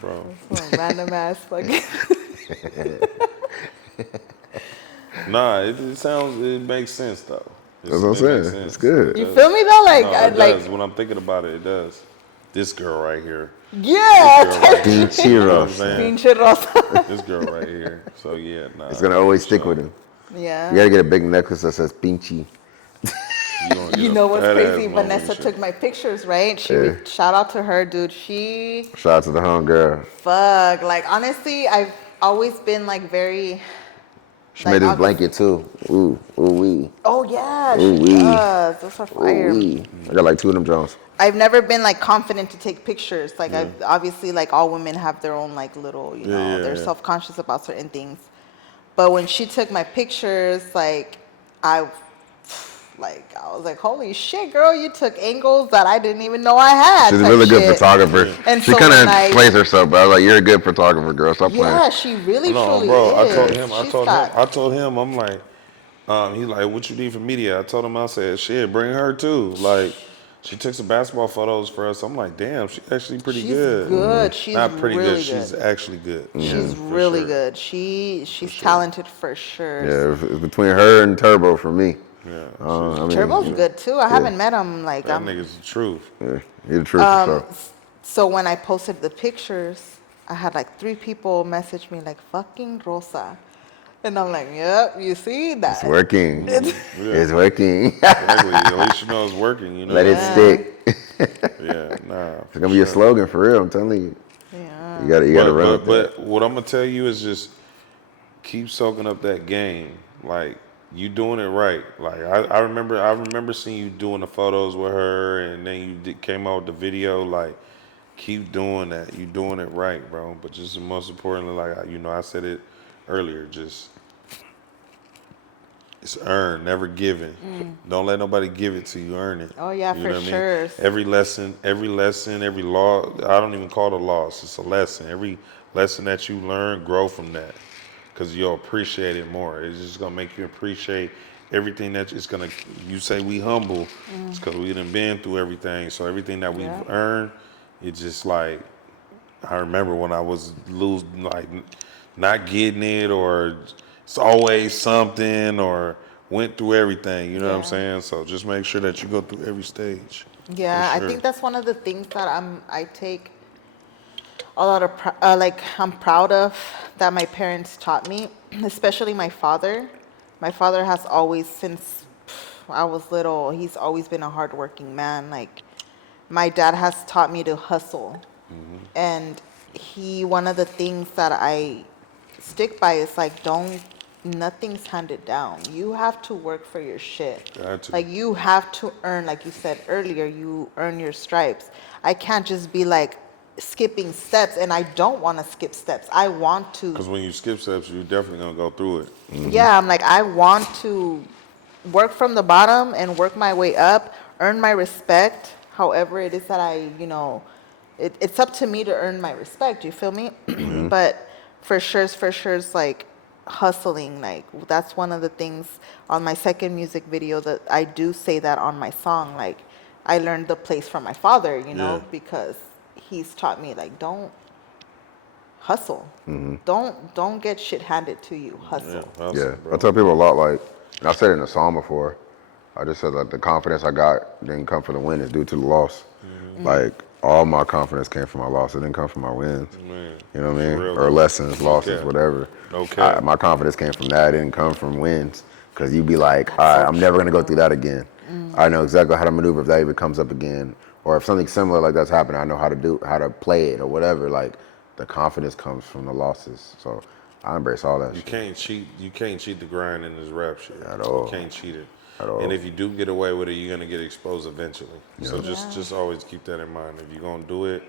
bro. Some random ass fucking. Nah, it makes sense though. That's what I'm It saying. makes sense. It's good. It You does. feel me though? Like, No, I, it like, does. When I'm thinking about it, it does. This girl right here. yeah, Pinche You know what I'm Rosa. saying? Pinche Rosa. This girl right here. So yeah, nah. It's gonna always stick with him. Yeah. You gotta get a big necklace that says Pinche. You know what's crazy? Vanessa took my pictures, right? Shout out to her, dude. She, Shout out to the homegirl. fuck, like, honestly, I've always been, like, very, She made this obvious- blanket too. Ooh, wee. oh, yeah, Ooh, she wee. does. Those are fire. Ooh, wee. I got like 2 of them Jones. I've never been, like, confident to take pictures. Like, I've obviously, like, all women have their own, like, little, you know, they're self-conscious about certain things. But when she took my pictures, like, I was like, holy shit, girl, you took angles that I didn't even know I had. She's a type really good shit. photographer. And She so kind when of plays herself, but I was like, "You're a good photographer, girl. Stop Yeah, playing." she really, No, truly bro. is. I told him. I'm like, he's like, what you need for media? I told him, I said, shit, bring her too. Like, she took some basketball photos for us. I'm like, damn, she's actually pretty She's good. good. She's not pretty really good. She's actually good. She's for really sure. good. She's talented for sure. Yeah, it's between her and Turbo for me. Yeah, I mean, Turbo's good too. I haven't met him. Like, that nigga's the truth. Yeah, you're the truth for sure. So when I posted the pictures, I had like 3 people message me like, fucking Rosa. And I'm like, yep, you see that? It's working. It's working. Exactly. At least you know it's working. You know. Let it stick. Yeah, nah. It's gonna be a slogan for real. I'm telling you. Yeah. You gotta run with that. But what I'm gonna tell you is just keep soaking up that game. Like, You doing it right. Like I remember seeing you doing the photos with her, and then you came out with the video. Like, keep doing that. You doing it right, bro. But just most importantly, like I said it earlier, just it's earned, never given. Don't let nobody give it to you. Earn it. Oh yeah, You for know what I sure. mean? Every lesson, every law. I don't even call it a loss. It's a lesson. Every lesson that you learn, grow from that, because you'll appreciate it more. It's just gonna make you appreciate everything that it's gonna. You say we humble, it's because we done been through everything. So everything that we've Yeah. earned, it's just like I remember when I was losing, like not getting it, or it's always something, or went through everything. You know what I'm Yeah. saying? So just make sure that you go through every stage. Yeah, For I sure. think that's one of the things that I take a lot of like I'm proud of that my parents taught me, especially my father. My father has always, since I was little, he's always been a hardworking man. Like my dad has taught me to hustle, and one of the things that I stick by is like, don't, nothing's handed down. You have to work for your shit. Got to. Like you have to earn, like you said earlier, you earn your stripes. I can't just be like skipping steps, and I don't want to skip steps. I want to. Because when you skip steps, you're definitely gonna go through it. Yeah, I'm like, I want to work from the bottom and work my way up, earn my respect. However, it is that it's up to me to earn my respect. You feel me? But for sure, it's like hustling. Like that's one of the things on my second music video that I do say that on my song. Like I learned the place from my father, Yeah. because he's taught me like, don't hustle. Don't get shit handed to you. Hustle. Hustle, Yeah, bro. I tell people a lot, like, and I said it in a song before. I just said that the confidence I got didn't come from the win; it's due to the loss. Like all my confidence came from my loss; it didn't come from my wins. Man, You know what I for mean? real, Or though. lessons, No losses, cap. whatever. No cap. My confidence came from that; it didn't come from wins. Because you'd be like, all right, I'm never gonna go through that again. I know exactly how to maneuver if that even comes up again, or if something similar like that's happening, I know how to play it or whatever. Like the confidence comes from the losses. So I embrace all that You shit. can't cheat. You can't cheat the grind in this rap shit. At all. You can't cheat it. At all. And if you do get away with it, you're gonna get exposed eventually. So Yeah. just always keep that in mind. If you're gonna do it,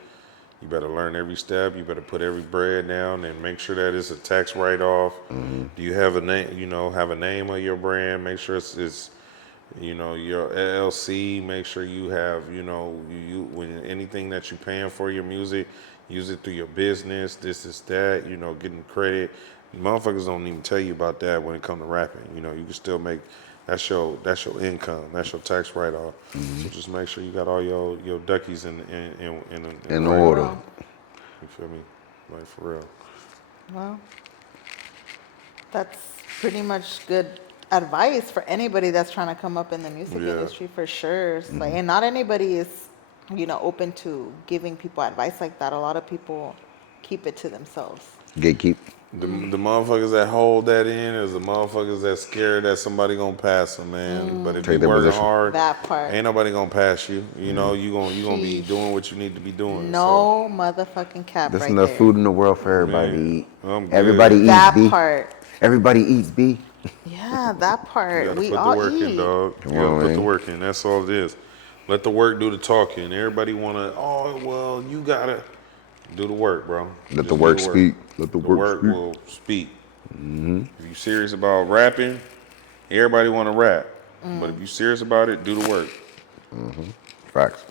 you better learn every step. You better put every bread down and make sure that it's a tax write-off. Do you have a name? Have a name of your brand. Make sure it's your LLC. Make sure you have you when anything that you're paying for your music, use it through your business. This is that. Getting credit. Motherfuckers don't even tell you about that when it comes to rapping. You can still make that's your income. That's your tax write-off. So just make sure you got all your duckies in In the right order. order. You feel me? Like for real. Well, that's pretty much good advice for anybody that's trying to come up in the music Yeah. industry, for sure. It's like, and not anybody is, open to giving people advice like that. A lot of people keep it to themselves. Gatekeep. The motherfuckers that hold that in is the motherfuckers that scared that somebody gonna pass them, man. But if Take you their working position. hard, That part. ain't nobody gonna pass you. You gonna be Sheesh. doing what you need to be doing. No motherfucking cap There's right enough there. food in the world for everybody to Man, eat. I'm good. Everybody eats, That B. part. Everybody eats, B. Yeah, that You part. gotta We put the all work in, eat. dog. Come You gotta on, put the man. work in. That's all it is. Let the work do the talking. Everybody wanna, oh well, you gotta do the work, bro. Let Just the do work speak. Let the The work work speak. will speak. If you serious about rapping, everybody wanna rap. But if you serious about it, do the work. Facts.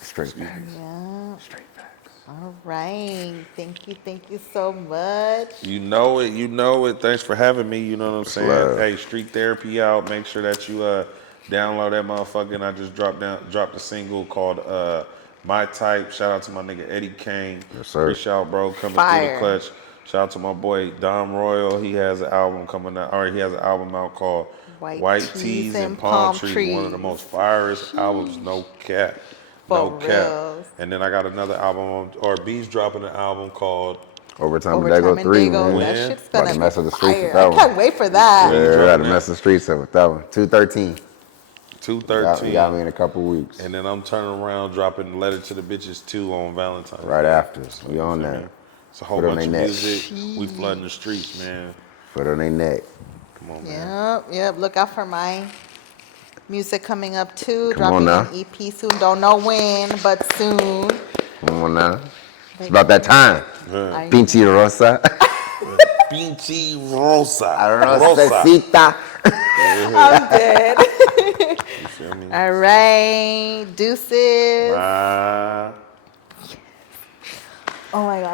Straight facts. Yeah. Straight facts. All right. Thank you so much. You know it. You know it. Thanks for having me. You know what I'm saying? love. Hey, Street Therapy out. Make sure that you download that motherfucker. And I just dropped a single called My Type. Shout out to my nigga Eddie Kane. Yes, sir. Appreciate bro coming through Fire. the clutch. Shout out to my boy Dom Royal. He has an album coming out. Or he has an album out called White Tees and Palm Trees. One of the most firest albums. No cap. No For cap. reals. And then I got another album or B's dropping an album called Overtime with Overtime Daygos and 3, Daygos. man. That When? shit's About gonna to be mess with the streets with fire. that I one. can't wait for that. When you Yeah, I dropping got to that? mess the streets up with that one. 213. 213. You got me in a couple weeks. And then I'm turning around dropping Letter to the Bitches 2 on Valentine's. Right after. We on Feel that. me? It's a whole Put it on bunch of their neck. music. We flooding the streets, man. Foot on their neck. Come on, man. Yep. Look out for my music coming up too. Come on Dropping now. an EP soon. Don't know when, but soon. Come on now. It's about that time. I Pinchi know. Rosa. Pinchi Rosa. Rosacita. I'm dead. You feel me? All right. Deuces. Bye. Oh my God.